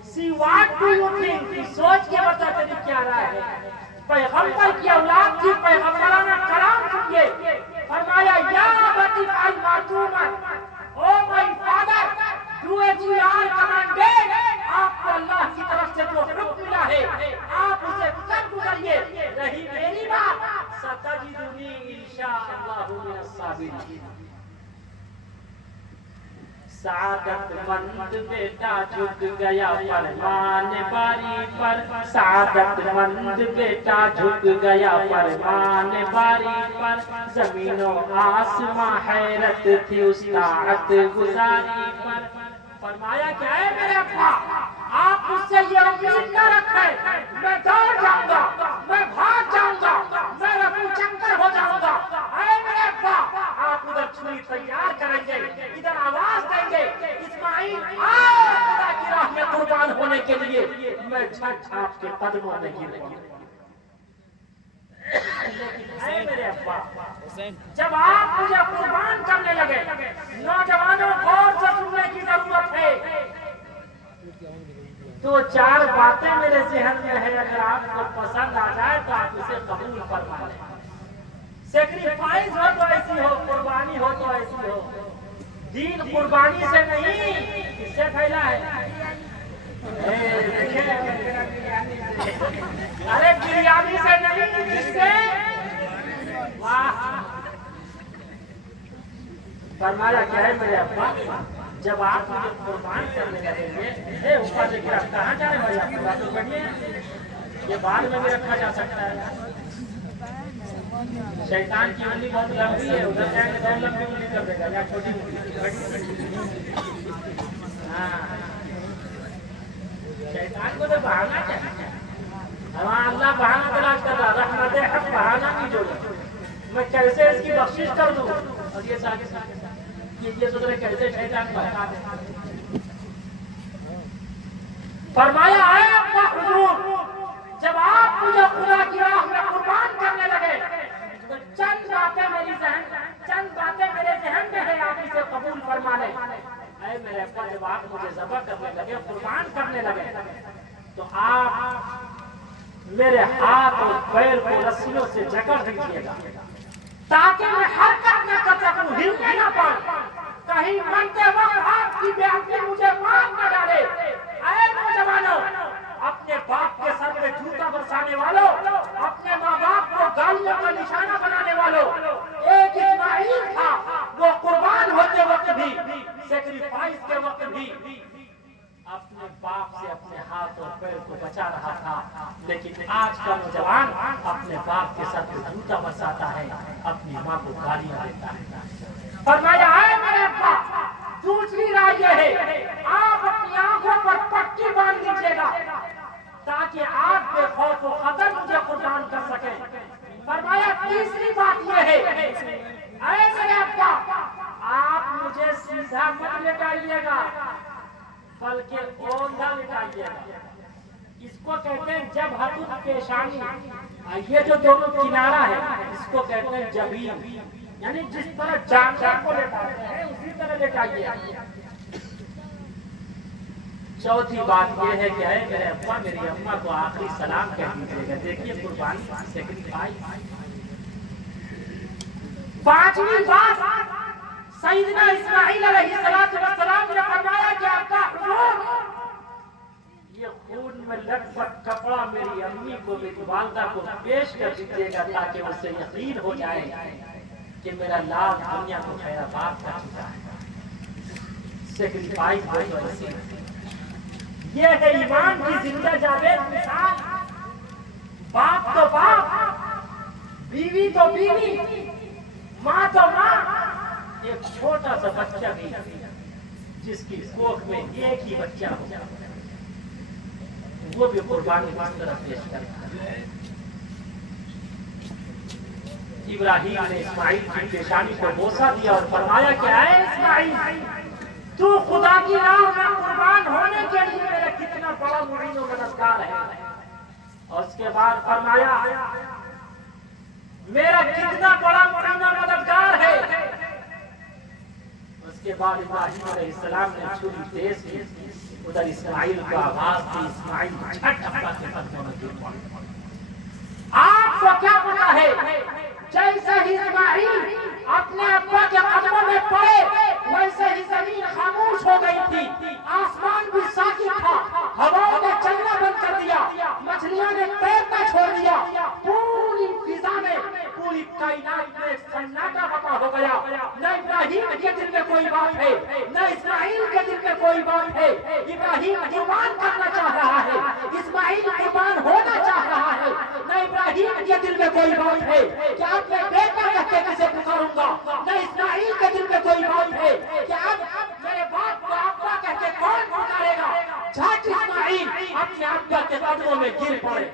See what do you think? सोच के बता तेरी क्या राय है। पैगंबर की औलाद की पैगंबराना कलाम सुनिए, फरमाया या अबती फ़अल मा तु'मर, O my father do as you are commanded, आपको अल्लाह की तरफ से जो हुक्म मिला है आप उसे कर गुजरिए, रही मेरी बात सतजिदुनी इंशाअल्लाहु मिनस साबिरीन। सादतमंद बेटा झुक गया फरमान बारी पर, सादतमंद बेटा झुक गया फरमान बारी पर, जमीनों आसमां हैरत थी उस ताअत गुजारी पर। फरमाया क्या है मेरे अब्बा, आप मुझसे ये उम्मीद न रखें मैं दौड़ जाऊंगा, मैं भाग जाऊंगा, मैं रफू चक्कर हो जाऊंगा। ऐ मेरे अब्बा, आप उधर छुरी तैयार करेंगे, इधर आवाज देंगे, इस्माइल आओ खुदा की राह में कुर्बान होने के लिए, मैं झट आपके कदमों में गिरूंगा। लेकिन मेरे अब्बा, जब आप मुझे कुर्बान करने लगे, नौजवानों गौर से सुनने की जरूरत है, तो 4 बातें मेरे ज़हन में है, अगर आपको पसंद आ जाए तो आप उसे कबूल फरमा लें। सेक्रीफाइस हो तो ऐसी हो, कुर्बानी हो तो ऐसी हो। दीन कुर्बानी से नहीं, इससे फैला है। अरे बिरयानी से नहीं, इससे वाह। फरमाया क्या है मेरे अब्बा, जब आप मुझे कुर्बान करने लगेंगे, ऊपर देखिए आप कहाँ जा रहे हैं, बढ़िए ये बाद में भी रखा जा सकता है। शैतान की उंगली बहुत लंबी है, उधर जाएंगे तो लंबी उंगली कर देगा या छोटी उंगली। हाँ, शैतान को तो बहाना चाहिए। हमारा अल्लाह बहाना तलाश कर रहा, रहमत हक बहाना नहीं जोड़ा। मैं कैसे इसकी बख्शिश कर दूं, और ये ये सोच रहे कैसे शैतान बहका दे। फरमाया है अपना हुजूर, जब आप मुझे खुदा की राह में कुर्बान करने लगे तो चंद बातें मेरे जहन में है, आप इसे कबूल फरमा लें। ऐ मेरे अब्बा, जब आप मुझे ज़बह करने लगे, कुर्बान करने लगे, तो आप मेरे हाथ और पैर को रस्सियों से जकड़ दीजिएगा ताकि मैं हरकत न कर सकूं, हिलने न पाऊं। कहीं मरते वक्त आपकी बेअदबी मुझे मार न डाले। ऐ नौजवानों, अपने बाप के सर पे जूता बरसाने वालों, अपने माँ बाप को गालियों का निशाना बनाने वालों, एक इस्माइल था, वो कुर्बान होते वक्त भी, सेक्रीफाइस के वक्त भी अपने बाप से अपने हाथ और पैर को बचा रहा था। लेकिन आज का नौजवान अपने बाप के सर पे जूता बरसाता है, अपनी माँ को गालियां देता है। फरमाया है मेरे अब्बा, दूसरी राय यह है, आप अपनी आंखों पर पट्टी बांध लीजिएगा ताकि आप बेखौफ व खतर मुझे कुर्बान कर सके। फरमाया तीसरी बात यह है, ऐ मेरे अब्बा, आप मुझे सीधा मत लेटाइएगा बल्कि औंधा लेटाइएगा। इसको कहते हैं जब हथुत पेशानी, ये जो दोनों किनारा है इसको कहते हैं जबीन, यानी जिस तरह जानवर को लेटाते हैं उसी तरह लेटाइए। चौथी बात यह है कि है मेरे अब्बा मेरी अम्मा को आखिरी सलाम कह दीजिएगा। देखिए कुर्बानी, सेक्रीफाइस। पांचवी बात, सैयदना इस्माइल अलैहिस्सलाम ने फरमाया कि आपका हुजूर, ये खून में लटपट कपड़ा मेरी अम्मी को, मेरी वालदा को पेश कर दीजिएगा ताकि उससे यकीन हो जाए कि मेरा लाल दुनिया को खैराबाद कर चुका है। सेक्रीफाइस बहुत वसी, ये है ईमान की जिंदा जावेद मिसाल। बाप तो बाप, बीवी तो बीवी, माँ तो माँ, एक छोटा सा बच्चा भी जिसकी कोख में एक ही बच्चा हो, वो भी कुर्बानी की तरफ पेश करता है। इब्राहिम ने इस्माइल की पेशानी को बोसा दिया और फरमाया कि ऐ इस्माइल, तू खुदा की राह में कुर्बान होने के लिए मेरा कितना बड़ा मुईन और मददगार है। और उसके बाद फरमाया मेरा कितना बड़ा मुईन और मददगार है। उसके बाद इब्राहिम अलैहिस्सलाम ने छुरी तेज की, उधर इस्माइल को आवाज दी, इस्माइल झट अब्बा के कदमों में गिर पड़ा। आपको क्या पता है, जैसे ही इस्माइल अपने अब्बा के कदमों में पड़े वैसे ही जमीन खामोश हो गई थी, आसमान भी साकित था, हवाओं ने चलना बंद कर दिया, मछलियां ने तैरना छोड़ दिया, पूरी फिजा में, पूरी कायनात में सन्नाटा बपा हो गया। न इब्राहिम के दिल में कोई बात है, न इस्माइल के दिल में कोई बात है। इब्राहिम कुर्बान करना चाह रहा है, इस्माइल कुर्बान होना चाह रहा है। न इब्राहिम के दिल में कोई बात है कि आप मैं बेटा कहते किसे पुकारूंगा, न इस्माइल के दिल में कोई बात है कि अब मेरे बाप को अब्बा कहते कौन पुकारेगा। झट इस्माइल अपने अब्बा के कदमों में गिर पड़े।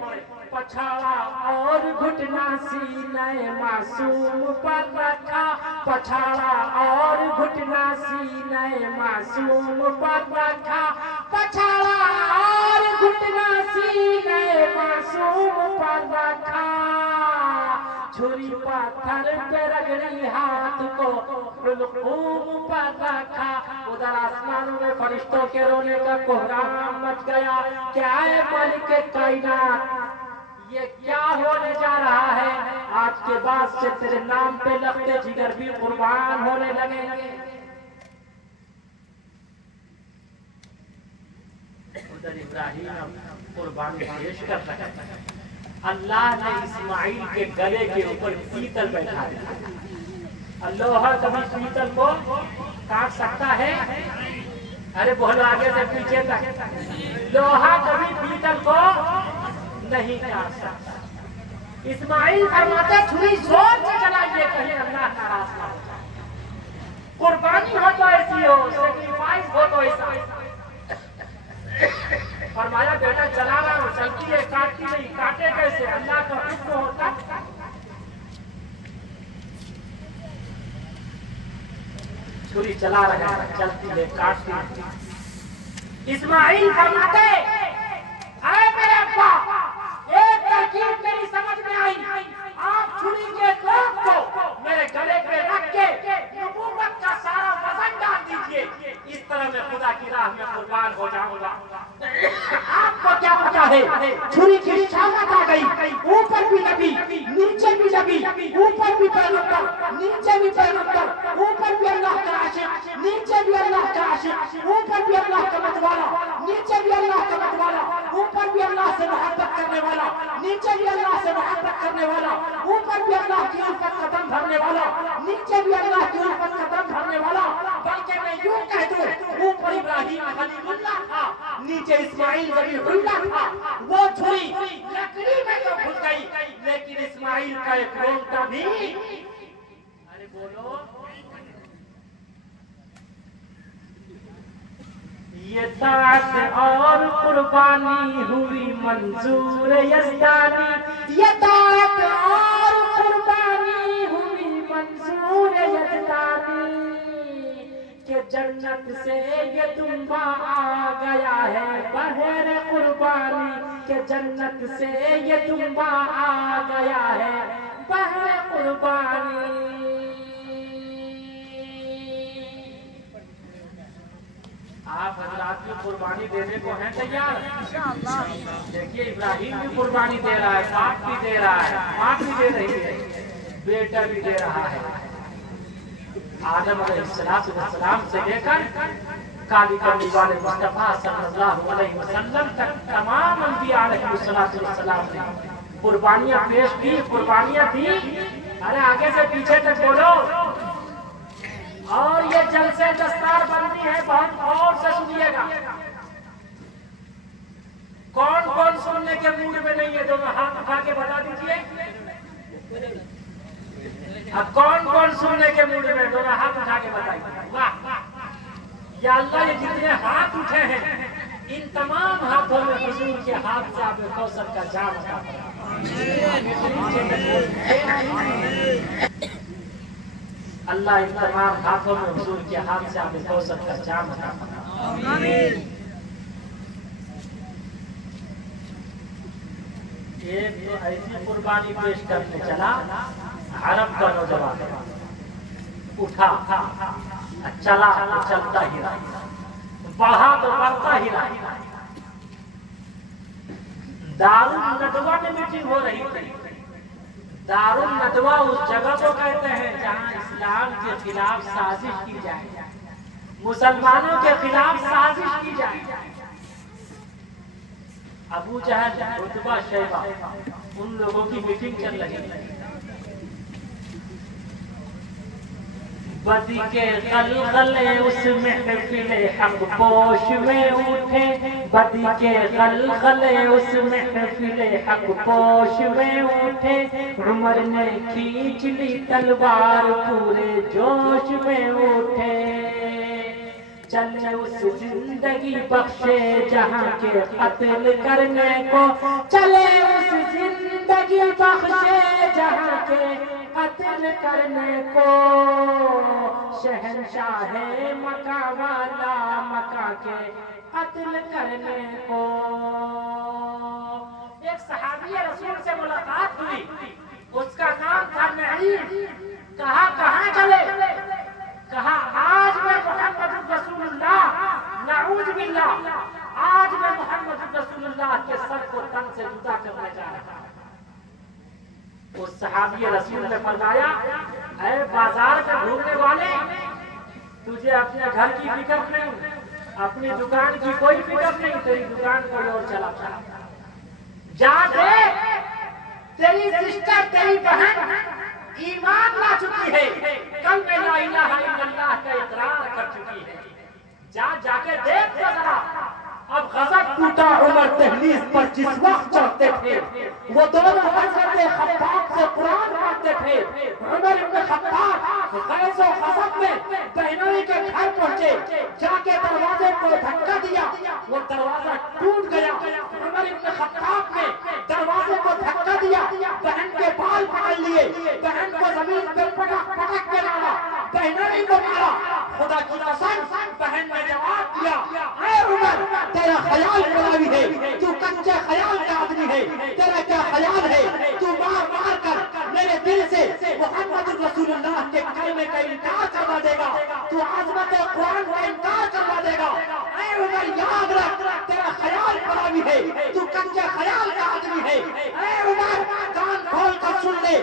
पछाड़ा और घुटना सीने मासूम पर रखा, पछाड़ा और घुटना सीने मासूम पर रखा, पछाड़ा और घुटना सीने मासूम पर रखा, छुरी पत्थर पे रगड़ी हाथ को हुलूम पर रखा। उधर आसमानों में फरिश्तों के रोने का कोहराम मच गया। क्या है मालिक कायनात, ये क्या होने जा रहा है? आज के बाद से तेरे नाम पे लखते जिगर भी कुर्बान होने लगेंगे। उधर इब्राहिम कुर्बानी पेश कर रहे हैं। अल्लाह ने इस्माइल के गले के ऊपर पीतल बैठा दिया। लोहा कभी पीतल को काट सकता है? अरे बोलो आगे से पीछे तक। लोहा कभी पीतल को नहीं काट सकता। इस्माइल फरमाते छुरी जोर से चलाइए कहीं अल्लाह नाराज ना हो जाए। कुर्बानी हो तो ऐसी हो, सेक्रीफाइस हो तो ऐसा। फरमाया बेटा चला रहा हूं, चलती है काटती नहीं, काटे कैसे, अल्लाह का हुक्म होता। छुरी चला रहे हैं, चलती है काटती नहीं। इस्माइल फरमाते अरे मेरे अब्बा, एक तरकीब मेरी समझ में आई, आप छुरी के नोक को मेरे गले पे रख के नबूवत का सारा वजन डाल दीजिए, इस तरह मैं खुदा की राह में कुर्बान हो जाऊंगा। आपको क्या पता है, छुरी की शामत आ गई, ऊपर भी लगी, नीचे भी लगी, ऊपर भी पैगंबर, नीचे भी पैगंबर, ऊपर भी अल्लाह का आशिक, नीचे भी अल्लाह का आशिक, ऊपर भी अल्लाह का मतवाला, नीचे भी अल्लाह का मतवाला, ऊपर भी अल्लाह से मोहब्बत करने वाला, नीचे भी अल्लाह से मोहब्बत करने वाला, ऊपर भी अल्लाह की उल्फत का दम भरने वाला, नीचे भी अल्लाह की उल्फत का दम भरने वाला। बल्कि मैं यूं कह दूं, ऊपर इब्राहिम खलीलुल्लाह था, नीचे इस्माइल ज़बीहुल्लाह था। वो छुरी लकड़ी में तो घुस गई, लेकिन इस्माइल का एक रोंगटा भी, अरे बोलो, ये ताअत और कुर्बानी हुई मंजूर यज़दानी, ये ताअत और कुर्बानी हुई मंजूर यज़दानी, के जन्नत से ये दुम्बा आ गया है बहर कुर्बानी, के जन्नत से ये दुम्बा आ गया है बहर कुर्बानी। आप हजरात की कुर्बानी देने को हैं तैयार? देखिए इब्राहिम भी कुर्बानी दे रहा है, बाप भी दे रहा है, माँ भी दे रही है, बेटा भी दे रहा है। आदम अलैहिस्सलाम से लेकर काली कमली वाले मुस्तफा सल्लल्लाहु अलैहि वसल्लम तक तमाम अंबिया अलैहिस्सलाम ने कुर्बानियां पेश की, कुर्बानियां दी। अरे आगे से पीछे तक बोलो। और ये जलसे दस्तार बंदी है, बहुत गौर से सुनिएगा। कौन कौन सुनने के मूड में नहीं है, दोनों हाथ उठा के बता दीजिए। अब कौन कौन सुनने के मूड में, दोनों हाथ उठा के बताइए। वाह या अल्लाह, ये जितने हाथ उठे हैं, इन तमाम हाथों में हुजूर के हाथ से आप कौसर का जाम अता अल्लाह इन तमाम हाथों में हुजूर के हाथ से आप कौसर का जाम अता फरमाए। एक तो ऐसी कुर्बानी पेश करने चला, अरब का नौजवान उठा, चला तो चलता ही रहा, बढ़ा तो बढ़ता ही रहा। दारुल नदवा में मीटिंग हो रही थी। दारुल नदवा उस जगह को कहते हैं जहां इस्लाम के खिलाफ साजिश की जाए, मुसलमानों के खिलाफ साजिश की जाए। अबू जहल, उतबा, शैबा, उन लोगों की मीटिंग चल रही है। बदी के गलगले उस महफिले हक पोश में उठे, बदी के गलगले उस महफिले हक पोश में उठे। उमर ने खींच ली तलवार, पूरे जोश में उठे। चले उस जिंदगी बख्शे जहां के कत्ल करने को, चले उस जिंदगी बख्शे जहां के कत्ल करने को। शहंशाह मक्का वाला मक्का के कत्ल करने को। एक सहाबी रसूल से मुलाकात हुई, उसका नाम था नईम। कहा कहाँ चले? कहा आज मैं मोहम्मद रसूलुल्लाह, नऊज़ बिल्लाह, आज मैं मोहम्मद रसूलुल्लाह के सर को तन से जुदा करने जा रहा हूं। उस सहाबी रसूल ने फरमाया, ऐ बाजार में घूमने वाले, तुझे अपने घर की फिक्र नहीं, अपनी दुकान की कोई फिक्र नहीं, तेरी दुकान कोई और चलाता है। जा देख, तेरी सिस्टर, तेरी बहन ईमान ला चुकी है, कल में ला इलाहा इल्लल्लाह का इकरार कर चुकी है। जाके देख तो जरा, अब गजब टूटा उमर दहलीज पर जिस वक्त चढ़ते थे, वो दोनों हजरत खब्बाब से कुरान पढ़ते थे। उमर इब्न खत्ताब गैज़ो खसब में बहनोई के घर पहुंचे, जाके दरवाजे को धक्का दिया, वो दरवाजा टूट गया। उमर इब्न खत्ताब ने दरवाजे को धक्का दिया, बहन के बाल पकड़ लिए, बहन को जमीन पर पटक पटक के मारा, बहनोई को मारा। खुदा की कसम, बहन ने जवाब दिया, ऐ उमर, तेरा ख्याल खराबी है, तू कच्चे ख्याल का आदमी है, तेरा क्या ख्याल है, तू मार मार कर मेरे दिल से मोहम्मद रसूलुल्लाह के कलमे का इनकार करवा देगा, तू आज़मत कुरान का इनकार करवा देगा। ऐ उमर, याद रख, तेरा ख्याल खराबी है, तू कच्चे ख्याल का आदमी है। ऐ उमर, कान खोल कर सुन ले,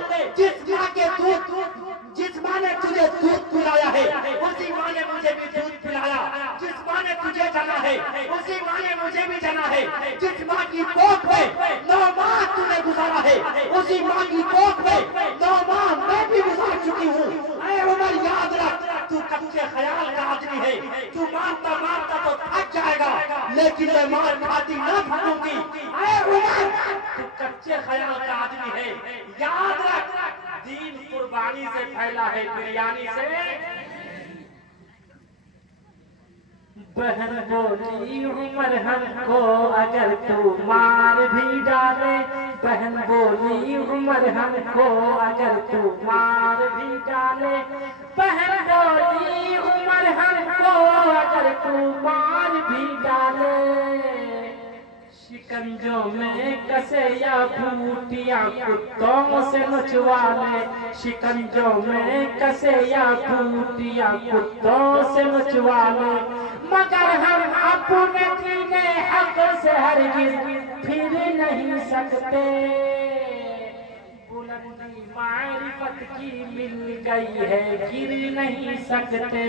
जिस माँ ने तुझे दूध पिलाया है, उसी माँ ने मुझे भी दूध पिलाया। जिस माँ ने तुझे जना है, उसी माँ ने मुझे भी जना है। जिस माँ की कोख में 9 माह तूने गुजारा है, उसी माँ की कोख में 9 माह मैं भी गुजार चुकी हूँ। ऐ उमर, याद रख, तू कच्चे ख्याल का आदमी है, तू मारता मारता तो थक जाएगा, लेकिन मैं मार खाती न थकूंगी। ऐ उमर, तू कच्चे ख्याल का आदमी है, याद रख, दीन कुर्बानी से फैला है, बिरयानी से। बहन बोली उमर हमको अगर तू मार भी डाले, बहन बोली उमर हमको अगर तू मार भी डाले, बहन बोली उमर हमको अगर तू मार भी डाले। शिकंजों में कसे या बूटियां कुत्तों से नचवा ले, शिकंजों में कसे या बूटियां कुत्तों से नचवा ले, मगर हम अपने दीने हक से हरगिज़ फिर नहीं सकते। बुलंदी मारिफत की मिल गई है, गिर नहीं सकते।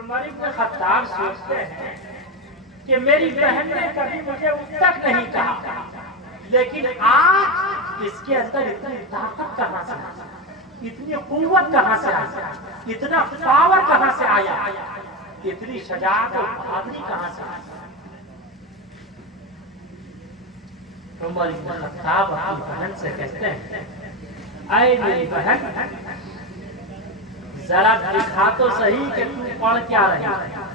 उमर इब्न खत्ताब सोचते हैं कि मेरी बहन ने कभी मुझे उस तक नहीं कहा, लेकिन आज इसके अंदर इतनी ताकत कहां से आई, इतनी कुव्वत कहां से आई, इतना पावर कहां से आया, इतनी शजाअत और बहादुरी कहां से आई। उमर इब्न खत्ताब अपनी बहन से कहते हैं, ऐ मेरी बहन, जरा दिखा तो सही कि तू पढ़ क्या रही है।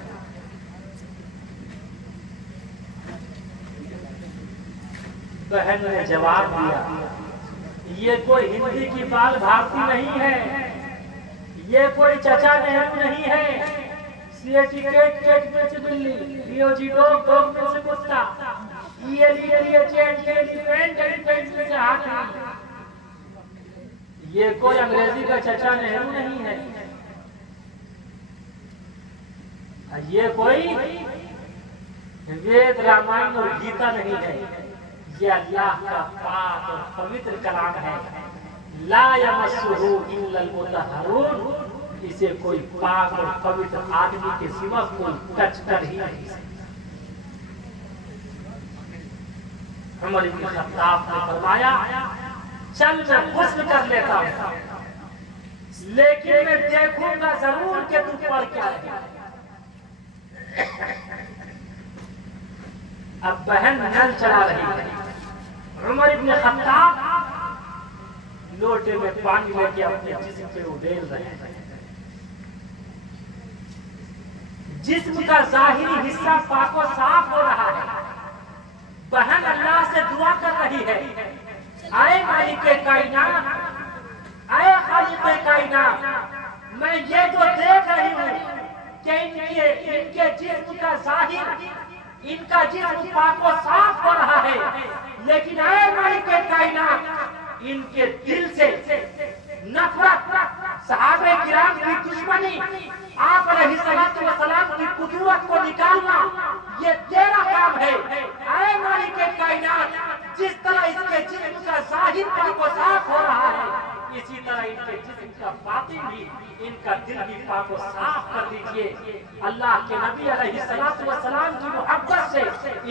बहन ने जवाब दिया, ये कोई हिंदी की बाल भारती नहीं है, ये कोई चचा नेहरू नहीं है, सीएटी केट में से बिल्ली, पीओजी डॉग में से कुत्ता, एलिफेंट में से हाथी, ये कोई अंग्रेजी का चचा नेहरू नहीं है, ये कोई वेद रामायण और गीता नहीं है, ये अल्लाह का पाक और पवित्र कलाम है। ला यमस्सुहु इल्लल मुतहहरून, इसे कोई पाक और पवित्र आदमी के सिवा कोई टच कर ही नहीं सकता। उमर इब्न खत्ताब ने फरमाया, चल मैं गुस्ल कर लेता हूं, लेकिन मैं देखूंगा जरूर कि तू पढ़ क्या रही है। अब बहन नल चला रही है, उमर इब्न खत्ताब लोटे में पानी लेके अपने जिस्म पे उड़ेल रहे हैं। जिस्म का जाहिरी हिस्सा पाको साफ हो रहा है। बहन अल्लाह से दुआ कर रही है, आए मालिके कायनात, आए खालिके कायनात, मैं ये जो देख रही हूँ कि इनके जिस्म का जाहिर, इनका जिस्म पाको साफ हो रहा है, लेकिन आए मालिके कायनात, इनके दिल से नफरत, सहाबे किराम की दुश्मनी, आप अलैहिस्सलातु वस्सलाम की कुदरत को निकालना, ये तेरा काम है। ऐ मालिके कायनात, जिस तरह इसके जिस्म का जाहिर पाक व साफ हो रहा है, इसी तरह इनके जिस्म का बातिन भी, इनका दिल भी पाक व साफ कर दीजिए। अल्लाह के नबी अलैहिस्सलातु वस्सलाम की मोहब्बत से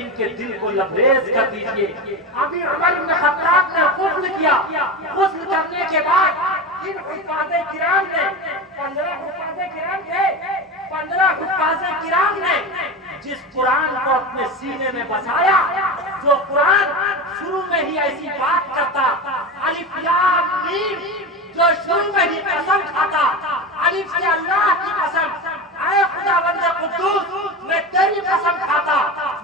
इनके दिल को लबरेज कर दीजिए। अभी उमर इब्न खत्ताब ने गुस्ल किया। गुस्ल करने के बाद इन हुफ़ाज़े किराम ने 15 हुफ़ाज़े किराम थे, 15 हुफ़ाज़े किराम ने जिस कुरान को अपने सीने में बसाया, जो कुरान शुरू में ही ऐसी बात करता, अलिफ लाम मीम, जो शुरू में ही कसम खाता, अलिफ से अल्लाह की कसम, ऐ खुदावंद कुद्दूस मैं तेरी कसम खाता,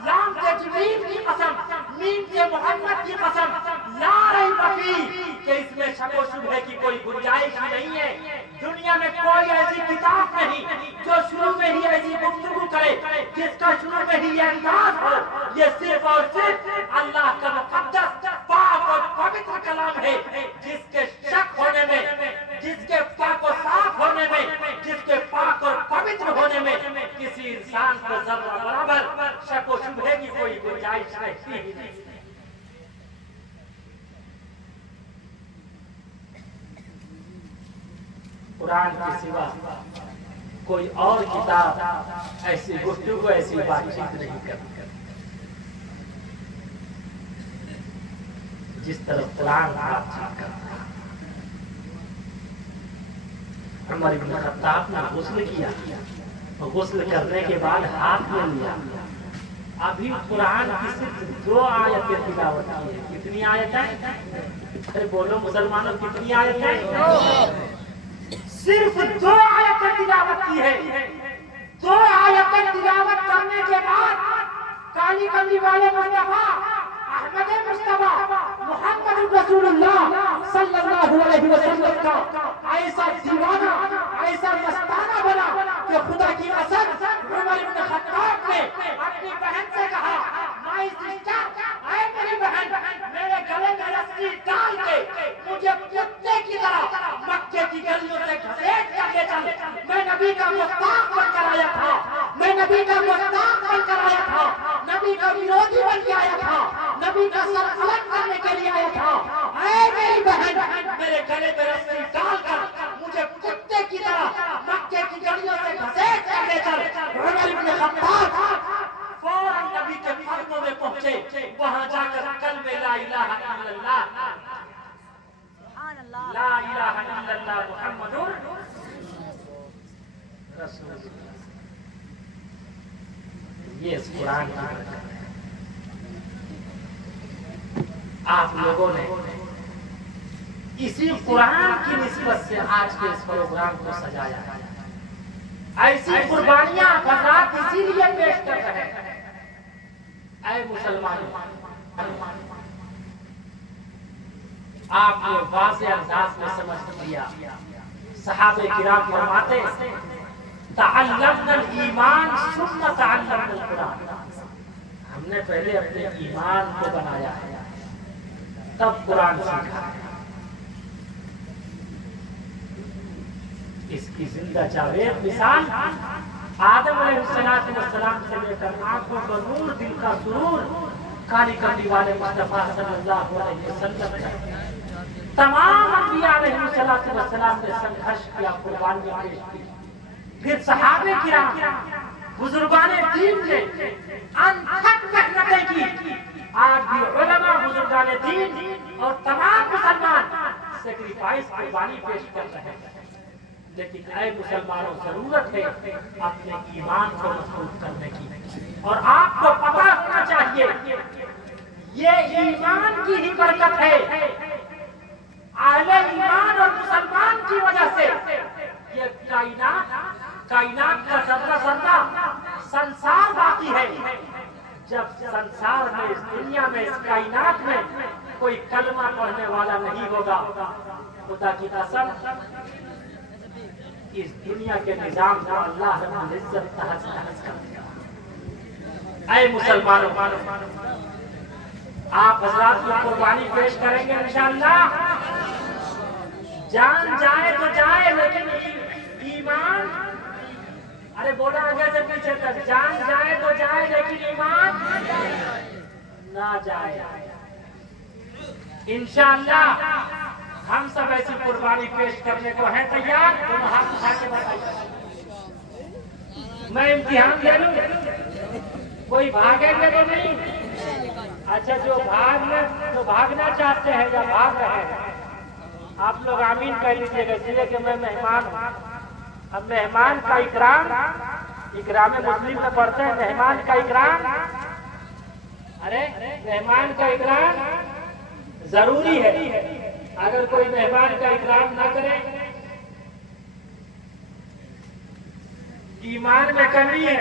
लाम से जिब्रील की कसम, मीम से मोहम्मद की कसम, ला रैब फीह कि इसमें शक व शुबहे की कोई गुंजाइश ही नहीं है। दुनिया में कोई ऐसी किताब नहीं जो शुरू में ही ऐसी गुफ्तगू करे, जिसका शुरू में ही ये अंदाज हो। ये सिर्फ और सिर्फ अल्लाह का मुक़द्दस पाक और पवित्र कलाम है, जिसके शक होने में, जिसके पाक और साफ होने में, जिसके पाक और पवित्र होने में किसी इंसान को जर्रा बराबर शक व शुबहे की कोई गुंजाइश रहती ही नहीं। कुरान के सिवा कोई और किताब ऐसी गुफ्तगू, ऐसी बातचीत नहीं करती जिस तरह कुरान बातचीत करता है। उमर इब्न खत्ताब ने गुस्ल किया और गुस्ल करने के बाद हाथ में लिया। अभी कुरान की सिर्फ 2 आयतें तिलावत की है। कितनी आयतें? अरे बोलो मुसलमानों, कितनी आयतें? सिर्फ 2 आयतें तिलावत की है। 2 आयतें तिलावत करने के बाद काली कमली वाले मुस्तफा, अहमद मुस्तफा, मोहम्मद रसूलुल्लाह सल्लल्लाहु अलैहि वसल्लम का ऐसा दीवाना, ऐसा मस्ताना बना कि खुदा की कसम उमर इब्न खत्ताब ने अपनी बहन से कहा, माय सिस्टर, ऐ मेरी बहन, मेरे गले में रस्सी डाल के मुझे कुत्ते की तरह मक्के की गलियों से घसीट कर ले चल। मैं नबी का मुस्ताक बनकर आया था, मैं नबी का मुस्ताक बनकर आया था, नबी का विरोधी बन के आया था, नबी का सर अलग करने के लिए आया था। ऐ मेरी बहन, मेरे गले में रस्सी डालकर मुझे कुत्ते की तरह मक्के की गलियों से घसीट कर ले चल। उमर इब्न खत्ताब फौरन नबी के कदमों में पहुंचे। वहां जाकर कलमे ला इलाहा इल्लल्लाह, ला इलाहा इल्लल्लाह मुहम्मदुर रसूलुल्लाह, ये इस कुरान की बरकत है। आप लोगों ने इसी कुरान की निस्बत से आज के इस प्रोग्राम को सजाया है। ऐसी कुर्बानियां हज़रात इसीलिए पेश कर रहे हैं। ऐ मुसलमानों, आपने वाज़ेह अंदाज में समझ लिया। सहाबे किराम फरमाते, तअल्लमनल ईमान सुम्मा तअल्लमनल कुरान, हमने पहले अपने ईमान को बनाया है, तब कुरान सीखा। इसकी जिंदा जावेद मिसाल आदम अलैहिस्सलाम से लेकर आंखों का नूर, दिल का सुरूर, काली कमली वाले मुस्तफा सल्लल्लाहु अलैहि वसल्लम का तमाम अंबिया अलैहिस्सलाम ने संघर्ष किया, कुर्बानियां पेश की। फिर सहाबे किराम, बुजुर्गाने दीन ने अनथक मेहनतें की। आज भी उलमा, बुजुर्गाने दीन और तमाम मुसलमान सेक्रीफाइस, कुर्बानी पेश कर रहे हैं। लेकिन ऐ मुसलमानों, जरूरत है अपने ईमान को मजबूत करने की। और आपको पता होना चाहिए, ये ईमान की ही बरकत है। अहले ईमान और मुसलमान की वजह से ये कायनात का सर्रा संसार बाकी है। जब संसार में, इस दुनिया में, इस कायनात में कोई कलमा पढ़ने वाला नहीं होगा, खुदा की कसम इस दुनिया के निजाम को अल्लाह रब्बुल इज्जत तहस नहस कर देगा। ऐ मुसलमानों, आप हज़रात की कुर्बानी पेश करेंगे इंशाअल्लाह। जान जाए तो जाए, लेकिन ईमान, अरे बोला आगे से पीछे तक, जान जाए तो जाए लेकिन ईमान ना जाए। इंशाअल्लाह हम सब ऐसी कुर्बानी पेश करने को हैं तैयार। दोनों हाथ उठा के बताइए। मैं इम्तिहान ले लूं, कोई भागेंगे तो नहीं? अच्छा, जो भागना चाहते हैं या भाग रहे हैं, आप लोग आमीन कह लीजिएगा, इसलिए कि मैं मेहमान हूँ। अब मेहमान का इकराम इकराम मुस्लिम में पढ़ते हैं मेहमान का इकराम। अरे मेहमान का इकराम जरूरी है। अगर कोई मेहमान का इकराम ना करे ईमान में कमी है।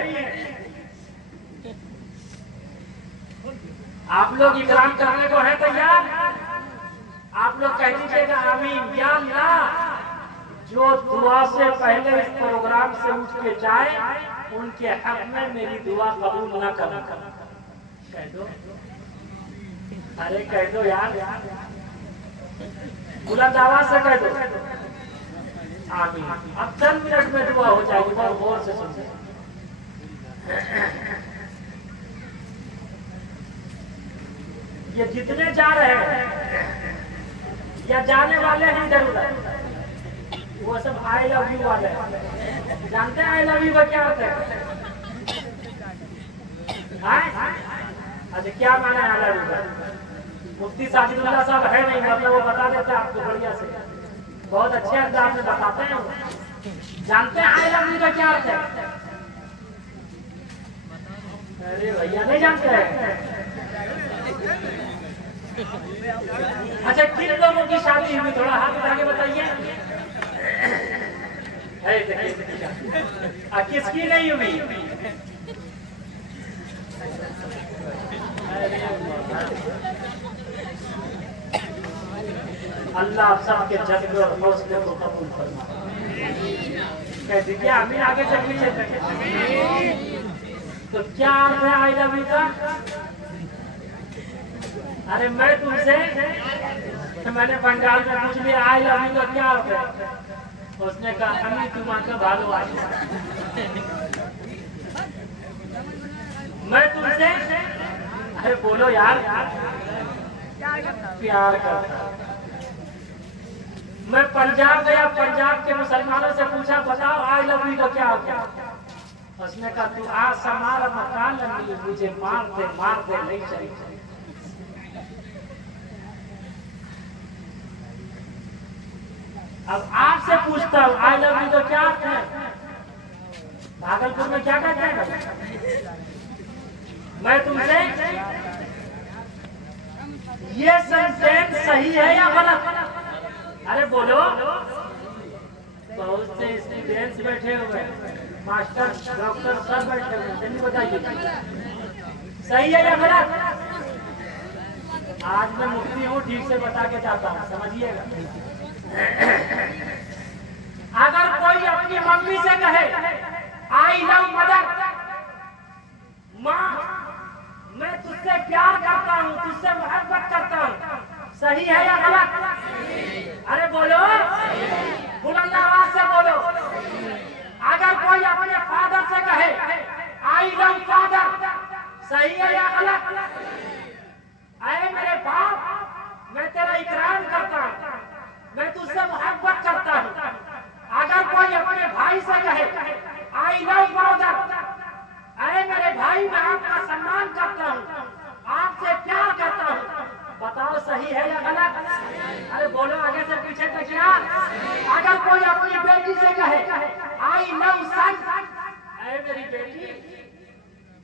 आप लोग इकराम करने को है तैयार? आप लोग कह दीजिएगा आमीन। या अल्लाह, जो दुआ से पहले इस प्रोग्राम से उठ के जाए उनके हक में मेरी दुआ कबूल ना करना। कह दो, अरे कह दो यार, बुलंद आवाज से कह दो आमीन। अब 10 मिनट में दुआ हो जाएगी, बहुत गौर से सुनिए। ये जितने जा रहे हैं या जाने वाले हैं जरूर, वो सब आई लव यू वाले हैं। जानते हैं आई लव यू का क्या होता है? अच्छा, क्या माना है आई लव यू का? मुफ्ती साजिदुल्लाह साहब है नहीं, मतलब वो बता देते हैं आपको बढ़िया से, बहुत अच्छे अंदाज में बताते हैं। जानते हैं आई लव यू का क्या होता है? अरे भैया नहीं जानते हैं। अच्छा, किन लोगों की शादी हुई? थोड़ा हाथ उठा के बताइए। किसकी नहीं हुई? अल्लाह आप सबके जज्बे और हौसले को कबूल फरमाए। कह दीजिए आमीन। आगे से पीछे तक तो क्या अर्थ है आई लव यू का? अरे मैं तुमसे, मैंने बंगाल में पूछ लिया आई लव यू का क्या अर्थ है? उसने कहा अम्मी तुम्हारा भालो आई। मैं तुमसे, अरे बोलो यार, प्यार करता। मैं पंजाब गया, पंजाब के मुसलमानों से पूछा बताओ आई लव यू का क्या होता है? उसने कहा तू आज समारा मकान लगी, मुझे मार दे नहीं चाहिए। अब आपसे पूछता हूँ आई लव यू तो क्या है? भागलपुर में क्या कहते हैं? मैं तुमसे, ये सेंटेंस सही है या गलत? अरे बोलो। बहुत से स्टूडेंट्स बैठे हुए, मास्टर डॉक्टर सब बैठे हुए, जल्दी बताइए सही है या गलत? आज मैं मुफ्ती हूँ, ठीक से बता के जाता हूँ, समझिएगा। अगर कोई अपनी मम्मी से कहे आई लव मदर, माँ मैं तुझसे प्यार करता हूँ, तुझसे मोहब्बत करता हूँ, सही है या गलत? अरे बोलो, बुलंद आवाज से बोलो। अगर कोई अपने फादर से कहे आई लव फादर, सही है या गलत? अरे मेरे बाप, मैं तेरा इकराम करता हूँ, मैं तुझसे मोहब्बत करता हूँ। अगर कोई अपने भाई से कहे आई लव ब्रदर, अरे मेरे भाई मैं आपका सम्मान करता हूँ, आपसे प्यार करता हूँ, बताओ सही है या गलत? अरे बोलो आगे से पीछे तक यार। अगर कोई अपनी बेटी से कहे आई लव सन, अरे मेरी बेटी,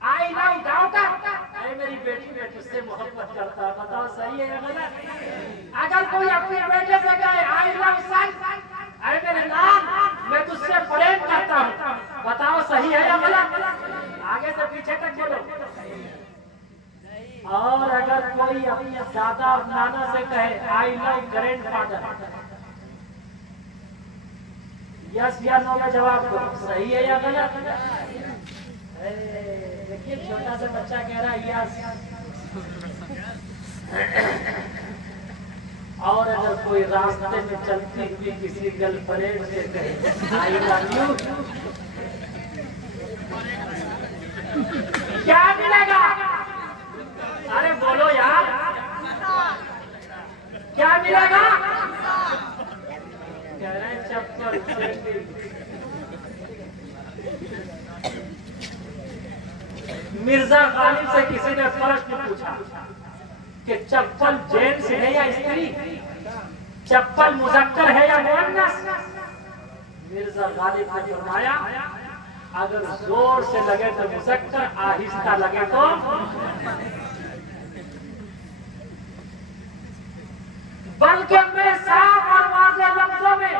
आई लव डॉटर, अरे मेरी बेटी मैं तुझसे मोहब्बत करता हूँ, बताओ सही है या गलत? अगर कोई अपने बेटे से कहे आई लव सन, अरे मेरे नाम मैं तुझसे प्रेम करता हूँ, बताओ सही है या गलत? आगे से पीछे तक बोलो। और अगर कोई अपने दादा और नाना से कहे आई लव ग्रैंडफादर, यस या नो में जवाब दो, सही है या गलत? देखिए छोटा सा बच्चा कह रहा है यस। और अगर कोई रास्ते में चलती हुई किसी गर्लफ्रेंड से कहे आई लव यू, क्या मिलेगा? अरे बोलो यार, क्या मिलेगा? कह रहे हैं चप्पल। मिर्जा गालिब से किसी ने प्रश्न पूछा कि चप्पल जेंट्स है या स्त्री, चप्पल मुजक्कर है या मुअन्नस? मिर्जा गालिब ने फरमाया अगर जोर से लगे तो मुसक्कर, आहिस्ता लगे तो बल्कि मैं साफ और वाज़ेह लफ्जों में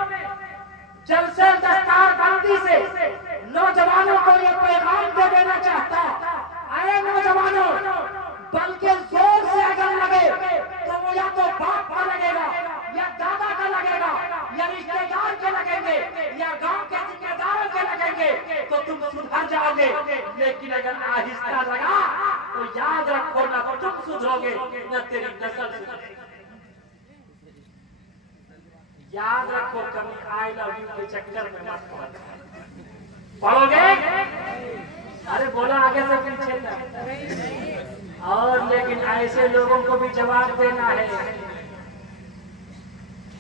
जलसे दस्तार बंदी से नौजवानों को ये पैगाम दे देना चाहता, अरे नौजवानों, बल्कि जोर से अगर लगे तो वो या तो बाप का लगेगा, या दादा का लगेगा, या रिश्तेदार के लगेंगे, या गांव के जिम्मेदारों के लगेंगे, तो तुम सुधर जाओगे। लेकिन अगर आहिस्ता लगा तो याद रखो, ना तुम सुधरोगे न तेरी नस्ल सुधरेगी। याद रखो, कभी आई लव यू के चक्कर में मत पड़ोगे। अरे बोला आगे से पीछे तक। और लेकिन ऐसे लोगों को भी जवाब देना है।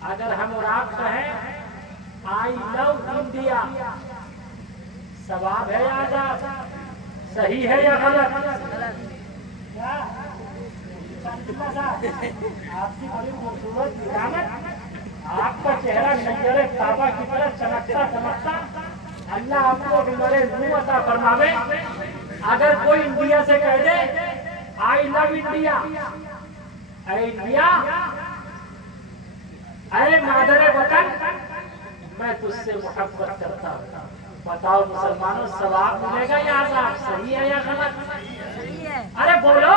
अगर हम और आप कहें आई लव इंडिया, सवाब है या आजाद, सही है या गलत? आपकी बड़ी खूबसूरत निजामत, आपका चेहरा नजरे ताबा की तरह चमकता चमकता, अल्लाह आपको हमारे मुंह अता फरमावे। अगर कोई इंडिया से कह दे आई लव इंडिया, ऐ इंडिया, अरे मादरे वतन, मैं तुझसे मोहब्बत करता हूँ। बताओ मुसलमानों, सवाब मिलेगा या आजाब? सही है या गलत? अरे बोलो,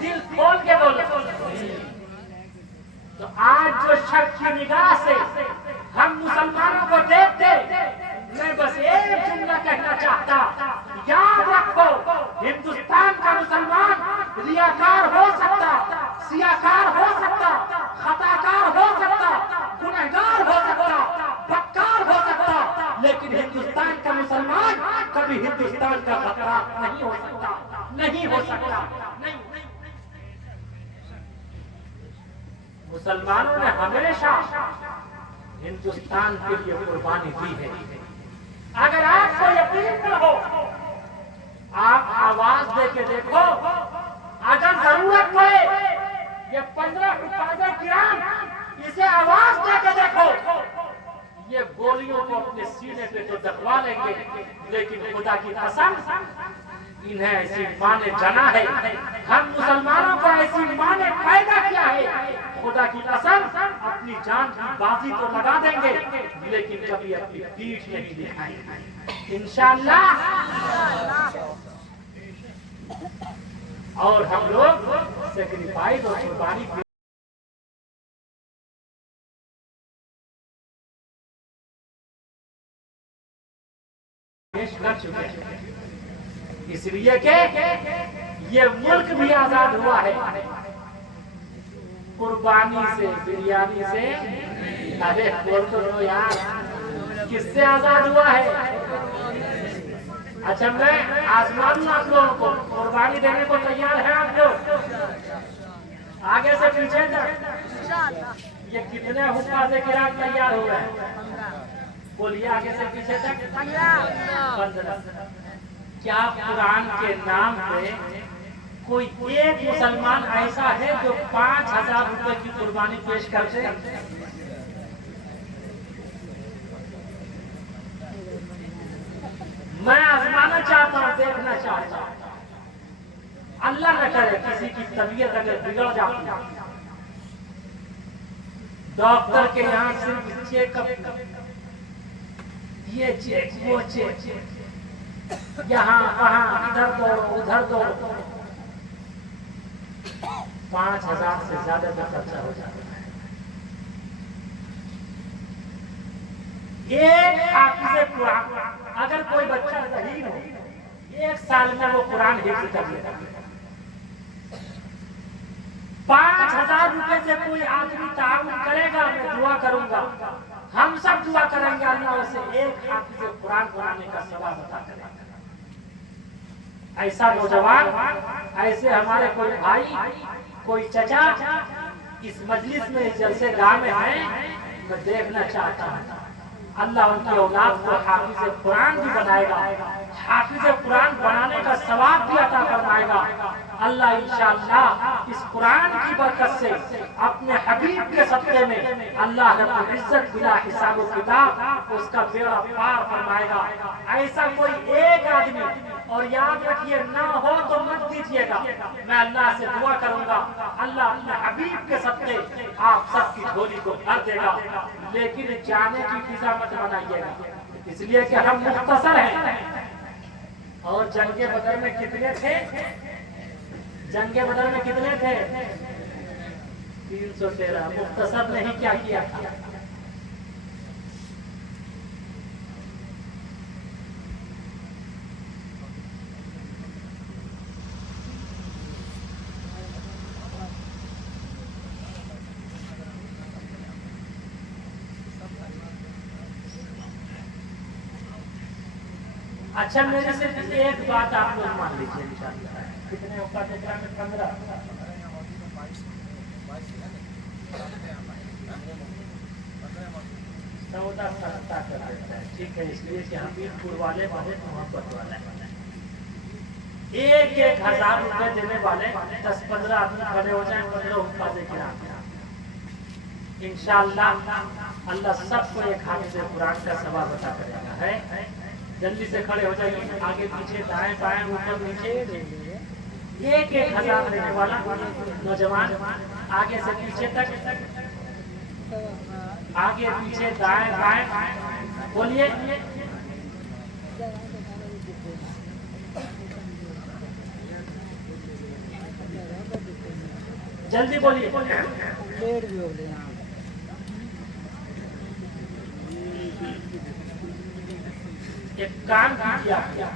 दिल खोल के बोलो। तो आज जो शख्स की निगाह से हम मुसलमानों को देखते, मैं बस एक जुमला कहना चाहता, याद रखो, हिंदुस्तान का मुसलमान रियाकार हो सकता, सियाकार हो सकता, खताकार हो सकता, गुनहगार हो सकता, बदकार हो सकता, लेकिन हिंदुस्तान का मुसलमान कभी हिंदुस्तान का खतरा नहीं हो सकता, नहीं हो सकता, नहीं। मुसलमानों ने हमेशा हिंदुस्तान के लिए कुर्बानी दी है। अगर आपको यकीन न हो, आप आवाज दे के देखो। अगर जरूरत पड़े, ये 15 हिफाज़े किराम, इसे आवाज दे के देखो। ये गोलियों को अपने सीने पे तो दबवा लेंगे, लेकिन खुदा की कसम, इन्हें ऐसी माँ ने जना है, हम मुसलमानों को ऐसी माँ ने पैदा किया है, खुदा की कसम अपनी जान की बाजी तो लगा देंगे, लेकिन कभी अपनी पीठ नहीं दिखाएंगे इंशाअल्लाह। और हम लोग सेक्रीफाइस और कुर्बानी पेश कर चुके हैं, इसलिए कि ये मुल्क भी आजाद हुआ है कुर्बानी से, बिरयानी से। अरे बोल तो लो यार, किससे आजाद हुआ है? अच्छा, मैं आजमा दूं आप लोगों को, कुर्बानी देने को तैयार है आप लोग? आगे से पीछे तक ये कितने हुक्का किराम तैयार हो गए? बोलिए, आगे से पीछे तक 15। क्या कुरान के नाम पे कोई एक मुसलमान ऐसा है जो 5000 रुपए की कुर्बानी पेश कर दे? मैं आजमाना चाहता हूं, देखना चाहता हूं। अल्लाह न करे किसी की तबीयत अगर बिगड़ जाती, डॉक्टर के यहाँ सिर्फ चेकअप, ये चेक, वो चेक, यहाँ वहाँ, इधर दौड़ो उधर दौड़ो, 5000 से ज्यादा का खर्चा हो जाता है। एक हाफिज़े कुरान, अगर कोई बच्चा ज़हीन हो, 1 साल में वो कुरान हिफ्ज़ कर लेता है। 5000 रुपए से कोई आदमी ताउन करेगा, मैं दुआ करूंगा, हम सब दुआ करेंगे, अल्लाह उसे एक हाफिज़े कुरान बनाने का सवाब अता करेगा। ऐसा नौजवान, ऐसे हमारे कोई भाई, कोई चचा इस मजलिस में, इस जलसे गाह में है, मैं देखना चाहता हूँ। अल्लाह उनकी औलाद को हाफिज़े कुरान भी बनाएगा, हाफिज़े कुरान बनाने का सवाब भी अता फरमाएगा। अल्लाह इंशाअल्लाह इस कुरान की बरकत से अपने हबीब के सदक़े में अल्लाह रब्बुल इज्जत बिला हिसाब किताब उसका बेड़ा पार फरमाएगा। ऐसा कोई एक आदमी, और याद रखिए ना हो तो मत दीजिएगा, मैं अल्लाह से दुआ करूंगा अल्लाह अपने हबीब के सदक़े आप सबकी झोली को भर देगा। लेकिन जाने की फिजा मत बनाइएगा, इसलिए कि हम मुख्तसर हैं। और जंगे बदर में कितने थे? जंगे बदर में कितने थे? 313। मुख्तसर ने ही क्या किया था? अच्छा, मेरे से एक बात आप लोग मान लीजिए इंशाअल्लाह। कितने औकात में? 15। 14 सस्ता कर देता है, ठीक है, इसलिए कि हमीरपुर वाले बहुत मोहब्बत वाले हैं। 1-1 हजार रुपए देने वाले 10-15 आदमी खड़े हो जाए, 15 औकात के इंशाअल्लाह अल्लाह सबको एक हाथ से कुरान का सवाब अता करेगा। है जल्दी से खड़े हो जाइए, आगे पीछे दाएं बाएं ऊपर नीचे 1-1 हजार देने वाला नौजवान, आगे से पीछे तक, आगे पीछे दाएं बाएं बोलिए। जल्दी बोलिए। एक काम कीजिए,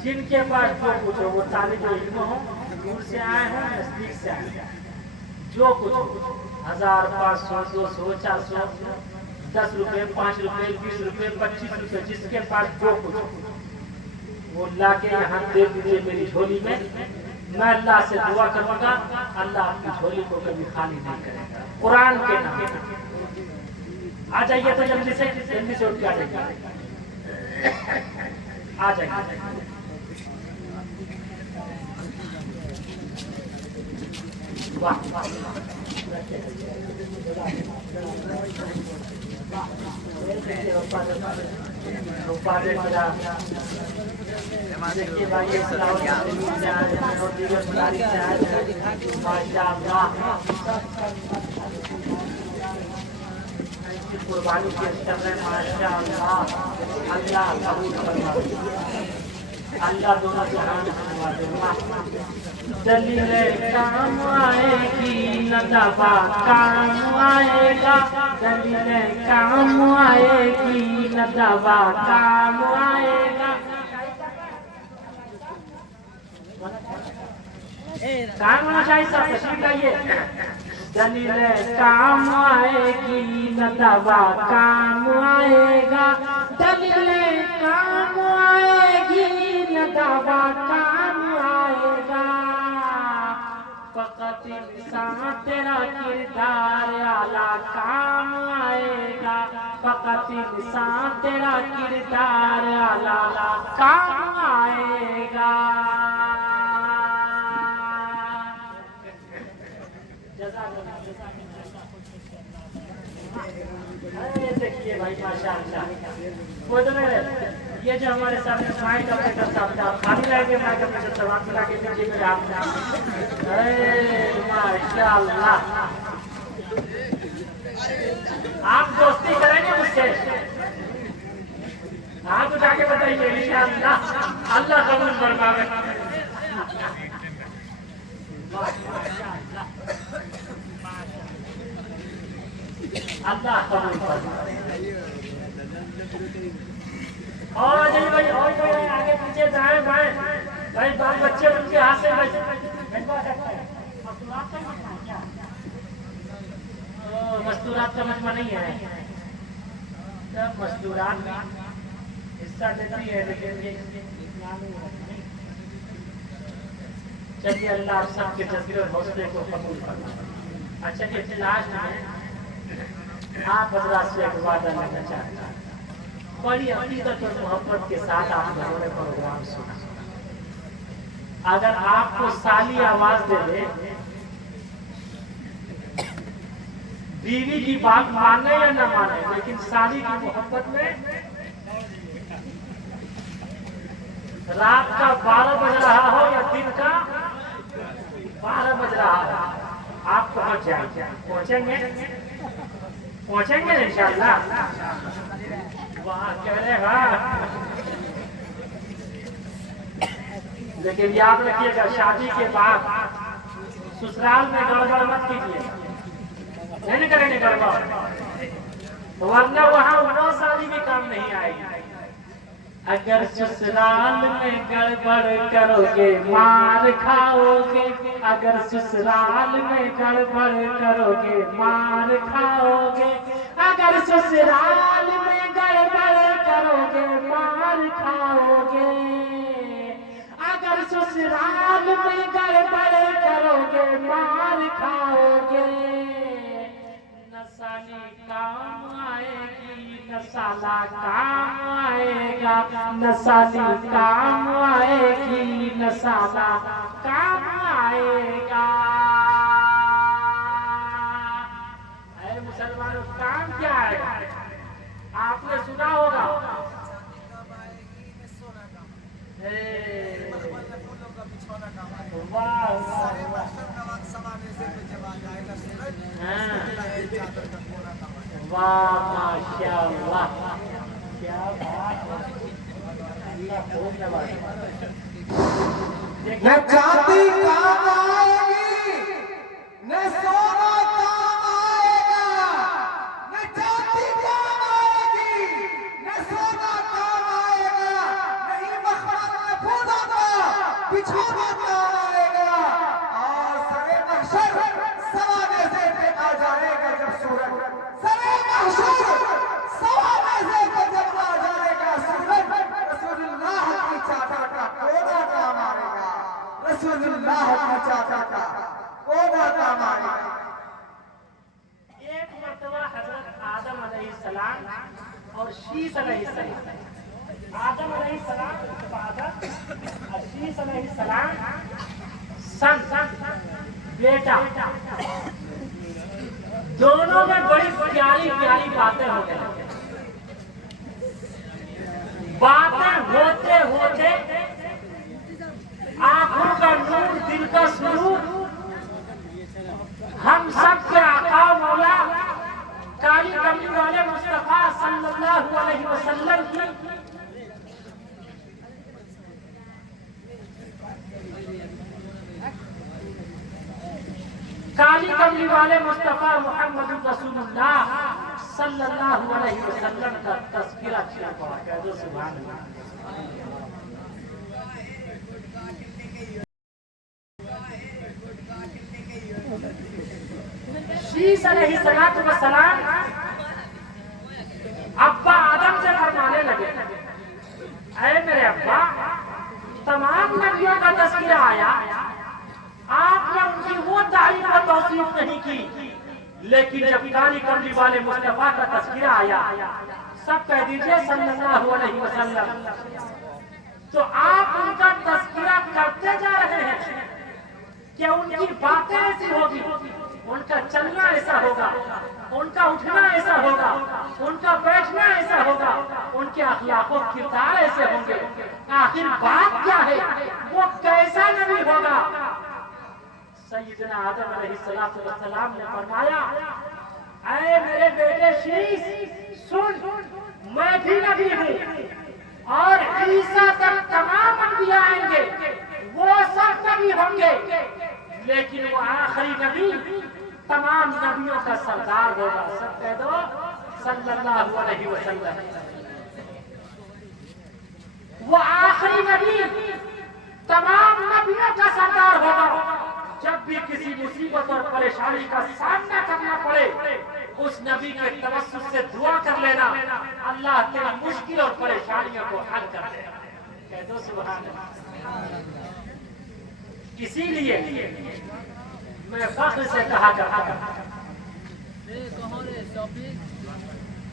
जिनके पास जो कुछ हो, वो तालिब इल्म हो, दूर से आए हो, नजदीक से आए, जो कुछ 1000, 500, 200, 400, 10 रुपए, 5 रुपए, 20 रुपए, 25 रुपए, जिसके पास जो कुछ वो लाके यहाँ दे दीजिए मेरी झोली में। मैं अल्लाह से दुआ करूंगा अल्लाह आपकी झोली को कभी खाली नहीं करेगा, कुरान के नाम। आ जाइए तो जल्दी से उठ के आ जाइए, आ जाइए। वाह देखिए भाई, कुर्बानी पेश कर रहे हैं, माशाअल्लाह। अल्लाह कबूल फरमाए, अल्लाह दोनों जहान दलील काम आएगी न दवा काम आएगा, दलील काम आएगी न दवा काम आएगा। काम होना चाहिए, सब तशरीफ लाइए। दलील काम आएगी न दवा काम आएगा, दलील काम आएगी न दवा काम आएगा। फकत इंसान तेरा किरदार आला काम आएगा, फकत इंसान तेरा किरदार आला काम आएगा। देखिए भाई माशाअल्लाह, ये जो हमारे सामने माइक ऑपरेटर साहब आप खाली रहेंगे, माइक ऑपरेटर साहब आप मिला के दीजिए मेरे हाथ में। माशाअल्लाह, आप दोस्ती करेंगे मुझसे? हाथ उठा के बताइए इंशाअल्लाह, अल्लाह कबूल फरमावे। अल्लाह कबूल फरमाए। और भाई, और आगे पीछे दाएं बाएं भाई, बाल बच्चे उनके हाथ से बनवा सकता है। मस्तूरात का मजमा नहीं है, सब मस्तूरात हिस्सा देती है, लेकिन चलिए अल्लाह आप सबके जज्बे और हौसले को कबूल फरमाए। अच्छा जी, लास्ट में आप हजरात से एक वादा लेना चाहता हूँ। बड़ी अकीदत और मोहब्बत के साथ आप लोगों ने प्रोग्राम सुना। अगर आपको साली आवाज दे दे बीवी की बात माने या न माने, लेकिन शादी की मोहब्बत में रात का 12 बज रहा हो या दिन का 12 बज रहा हो, आप पहुंच जाएंगे। पहुंचेंगे इंशाअल्लाह। वहां कह रहे हैं, लेकिन याद रखिएगा शादी के बाद ससुराल में गड़बड़ मत कीजिए, नहीं करेंगे गड़बड़, वरना वहां वो शादी भी काम नहीं आएगी। अगर ससुराल में गड़बड़ करोगे मार खाओगे, अगर ससुराल में गड़बड़ करोगे मार खाओगे, अगर ससुराल में गड़बड़ करोगे मार खाओगे, अगर ससुराल में गड़बड़ करोगे मार खाओगे। नसाली काम आएगी, नसाला काम आएगा, नसाली काम आएगी, नसाला काम आएगा। अरे मुसलमानों, काम क्या है? आपने सुना होगा, वाह वाह माशाअल्लाह, क्या बात है, अल्लाह खूब नवाजे। न चांदी काम आएगी, न सोना काम आएगा, न चांदी काम आएगी, न सोना काम आएगा, नहीं मखमल में फूलों का बिछोना काम आएगा। और सरे महशर सवाने से आ जाएगा जब सूरज, सरे महशर सवाने से जब आ जाएगा सूरज, रसूलुल्लाह की चाचा का कोना काम आएगा, रसूलुल्लाह की चाचा का कोना काम आएगा। एक मर्तबा हजरत आदम अलैहिस्सलाम और शीश अलैहिस्सलाम, आदम अलैहिस्सलाम के फादर और शीश अलैहिस्सलाम सन बेटा, दोनों में बड़ी प्यारी प्यारी बातें हो गई। बातें होते होते आंखों का नूर, दिल का सुरूर, हम सब के आका मौला काली कमली वाले मुस्तफा सल्लल्लाहु अलैहि वसल्लम की काली कमली वाले मुस्तफा मुहम्मद रसूलुल्लाह सल्लल्लाहु अलैहि वसल्लम का तज़किरा किया हुआ है। सुभान अल्लाह। शीश अलैहिस्सलातु वस्सलाम अब्बा आदम से फरमाने लगे, ऐ मेरे अब्बा, तमाम नबियों का तज़किरा आया, आपने उनकी वो तारीफ और तौसीफ नहीं की, लेकिन जब काली कमली वाले मुस्तफा का तज़किरा आया, सब कह दीजिए सल्लल्लाहु अलैहि वसल्लम, तो आप उनका तज़किरा करते जा रहे हैं। क्या उनकी बातें ऐसी होगी, उनका चलना ऐसा होगा, उनका उठना ऐसा होगा, उनका बैठना ऐसा होगा, उनके अखलाक और किरदार ऐसे होंगे। आखिर बात क्या है, वो कैसा नबी होगा? सैयदना आदम अलैहिस्सलातु वस्सलाम ने फरमाया, ऐ मेरे बेटे शीश, सुन, मैं भी नबी हूँ और ईसा तक तमाम अंबिया आएंगे, वो सब नबी होंगे, लेकिन वो आखिरी नबी तमाम नबियों का सरदार होगा। सब कह दो सल्लल्लाहु अलैहि वसल्लम। वो आखिरी नबी तमाम नबियों का सरदार होगा। जब भी किसी मुसीबत और परेशानी का सामना करना पड़े, उस नबी के तवस्सुल से दुआ कर लेना, अल्लाह तेरी मुश्किल और परेशानियों को हल कर देगा। कह दो सुभान अल्लाह। इसीलिए मैं फख्र से कहा करता था,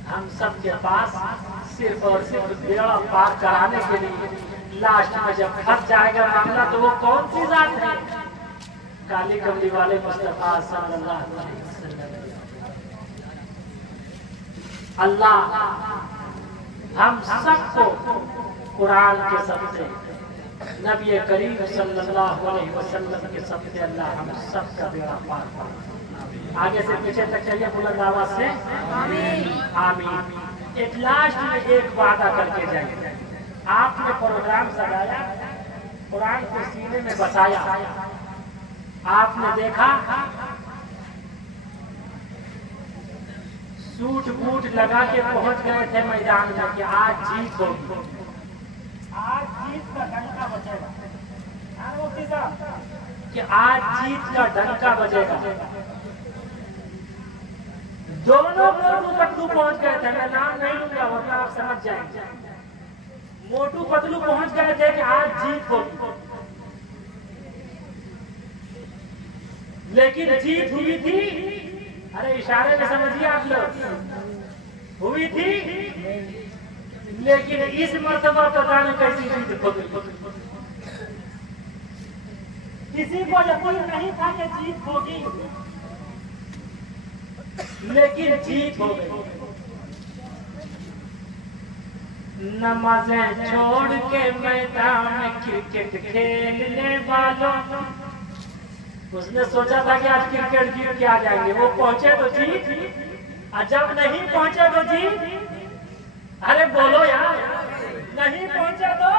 हम सब के पास सिर्फ और सिर्फ बेड़ा पार कराने के लिए लास्ट में जब फंस जाएगा मामला, तो वो कौन सी जात है? काली कमली वाले मुस्तफा सल्लल्लाहु अलैहि वसल्लम। अल्लाह हम सबको कुरान के सबसे, नबी करीम सल्लल्लाहु अलैहि वसल्लम के सबसे अल्लाह हम सबका बेड़ा पार कर। आगे से पीछे तक चलिए बुलंद आवाज से आमीन। एक लास्ट में एक वादा करके जाइए। आपने प्रोग्राम सजाया, कुरान को सीने में बसाया, आपने देखा सूट बूट लगा के पहुंच गए थे मैदान में कि आज जीत होगी, आज जीत का डंका बजेगा, कि आज जीत का डंका बजेगा। दोनों मोटू पतलू पहुंच गए थे, मैं नाम नहीं लूंगा वरना आप समझ जाएंगे। मोटू पतलू पहुंच गए थे कि आज जीत होगी, लेकिन जीत हुई थी, अरे इशारे में समझिए आप लोग, हुई थी, लेकिन इस मर्तबा पता नहीं कैसी जीत हो गई। किसी को यकीन नहीं था कि जीत होगी, लेकिन जीत हो गई। नमाजें छोड़ के मैदान में क्रिकेट खेलने वालों, उसने सोचा था कि आज क्रिकेट जीत के आ जाएंगे, वो पहुंचे तो जीत, और जब नहीं पहुंचे तो जीत। अरे बोलो यार, नहीं पहुंचे तो,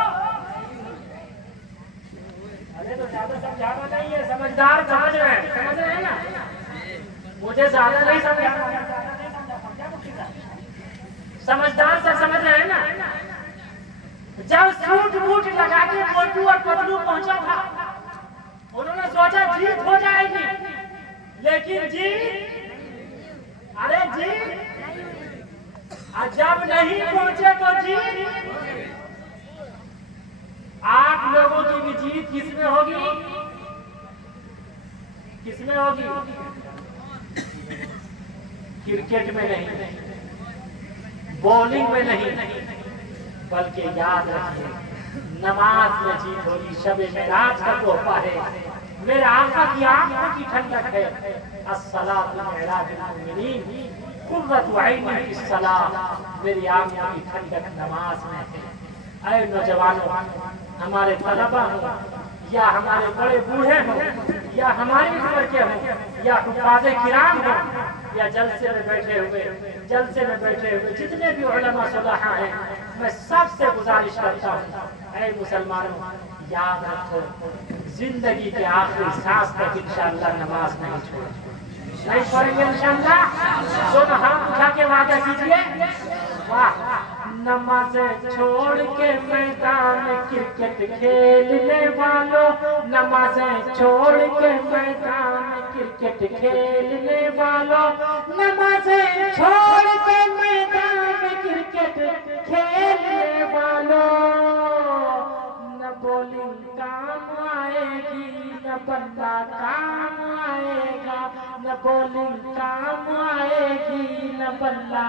अरे तो ज्यादा समझाना नहीं है, समझदार समझ रहे हैं ना, मुझे ज्यादा नहीं समझाना, समझदार सब समझ रहे हैं ना। जब सूट बूट लगा के मोटू और पतलू पहुंचा था, उन्होंने सोचा जीत हो जाएगी, लेकिन जीत, अरे जीत, जब नहीं पहुंचे तो जीत। आप लोगों की भी जीत किसमें होगी, किसमें होगी? क्रिकेट में नहीं, बॉलिंग में नहीं, बल्कि याद रखिए नमाज में जीत होगी। शबे मेराज का तोहफा है, मेरे आका की आंखों की ठंडक है। अस्सलातु मिअराजुल मुमिनीन, कुर्रतु ऐनी फिस्सलाह, मेरी आंखों की ठंडक नमाज में है। ऐ नौजवानों, हमारे तलबा हो या हमारे बड़े बूढ़े हो या हमारी उम्र के हो या हुफ्फाज़े किराम हो या जलसे में बैठे हुए जितने भी उलमा सुलहा हैं, मैं सबसे गुजारिश करता हूँ, ऐ मुसलमानों, याद रखो जिंदगी के आखिरी सांस तक इंशाअल्लाह नमाज नहीं छोड़ेंगे इंशाअल्लाह। दोनों हाथ उठा के वादा कीजिए। वाह, नमाज छोड़ के मैदान क्रिकेट खेलने वालों, नमाज छोड़ के मैदान क्रिकेट खेलने वालों, नमाज छोड़ के मैदान क्रिकेट खेलने वालों, न बॉलिंग काम आएगी न बल्ला काम आएगा, न बॉलिंग काम आएगी न बल्ला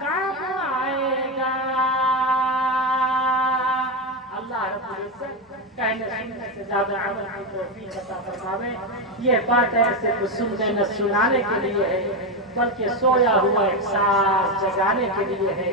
काम आएगा। अल्लाह रब्बुल इज्जत कहने सुनने से ज्यादा अमल की तौफीक अता फरमावे। ये बात ऐसे को सुनने न सुनाने के लिए है, बल्कि सोया हुआ एहसास जगाने के लिए है।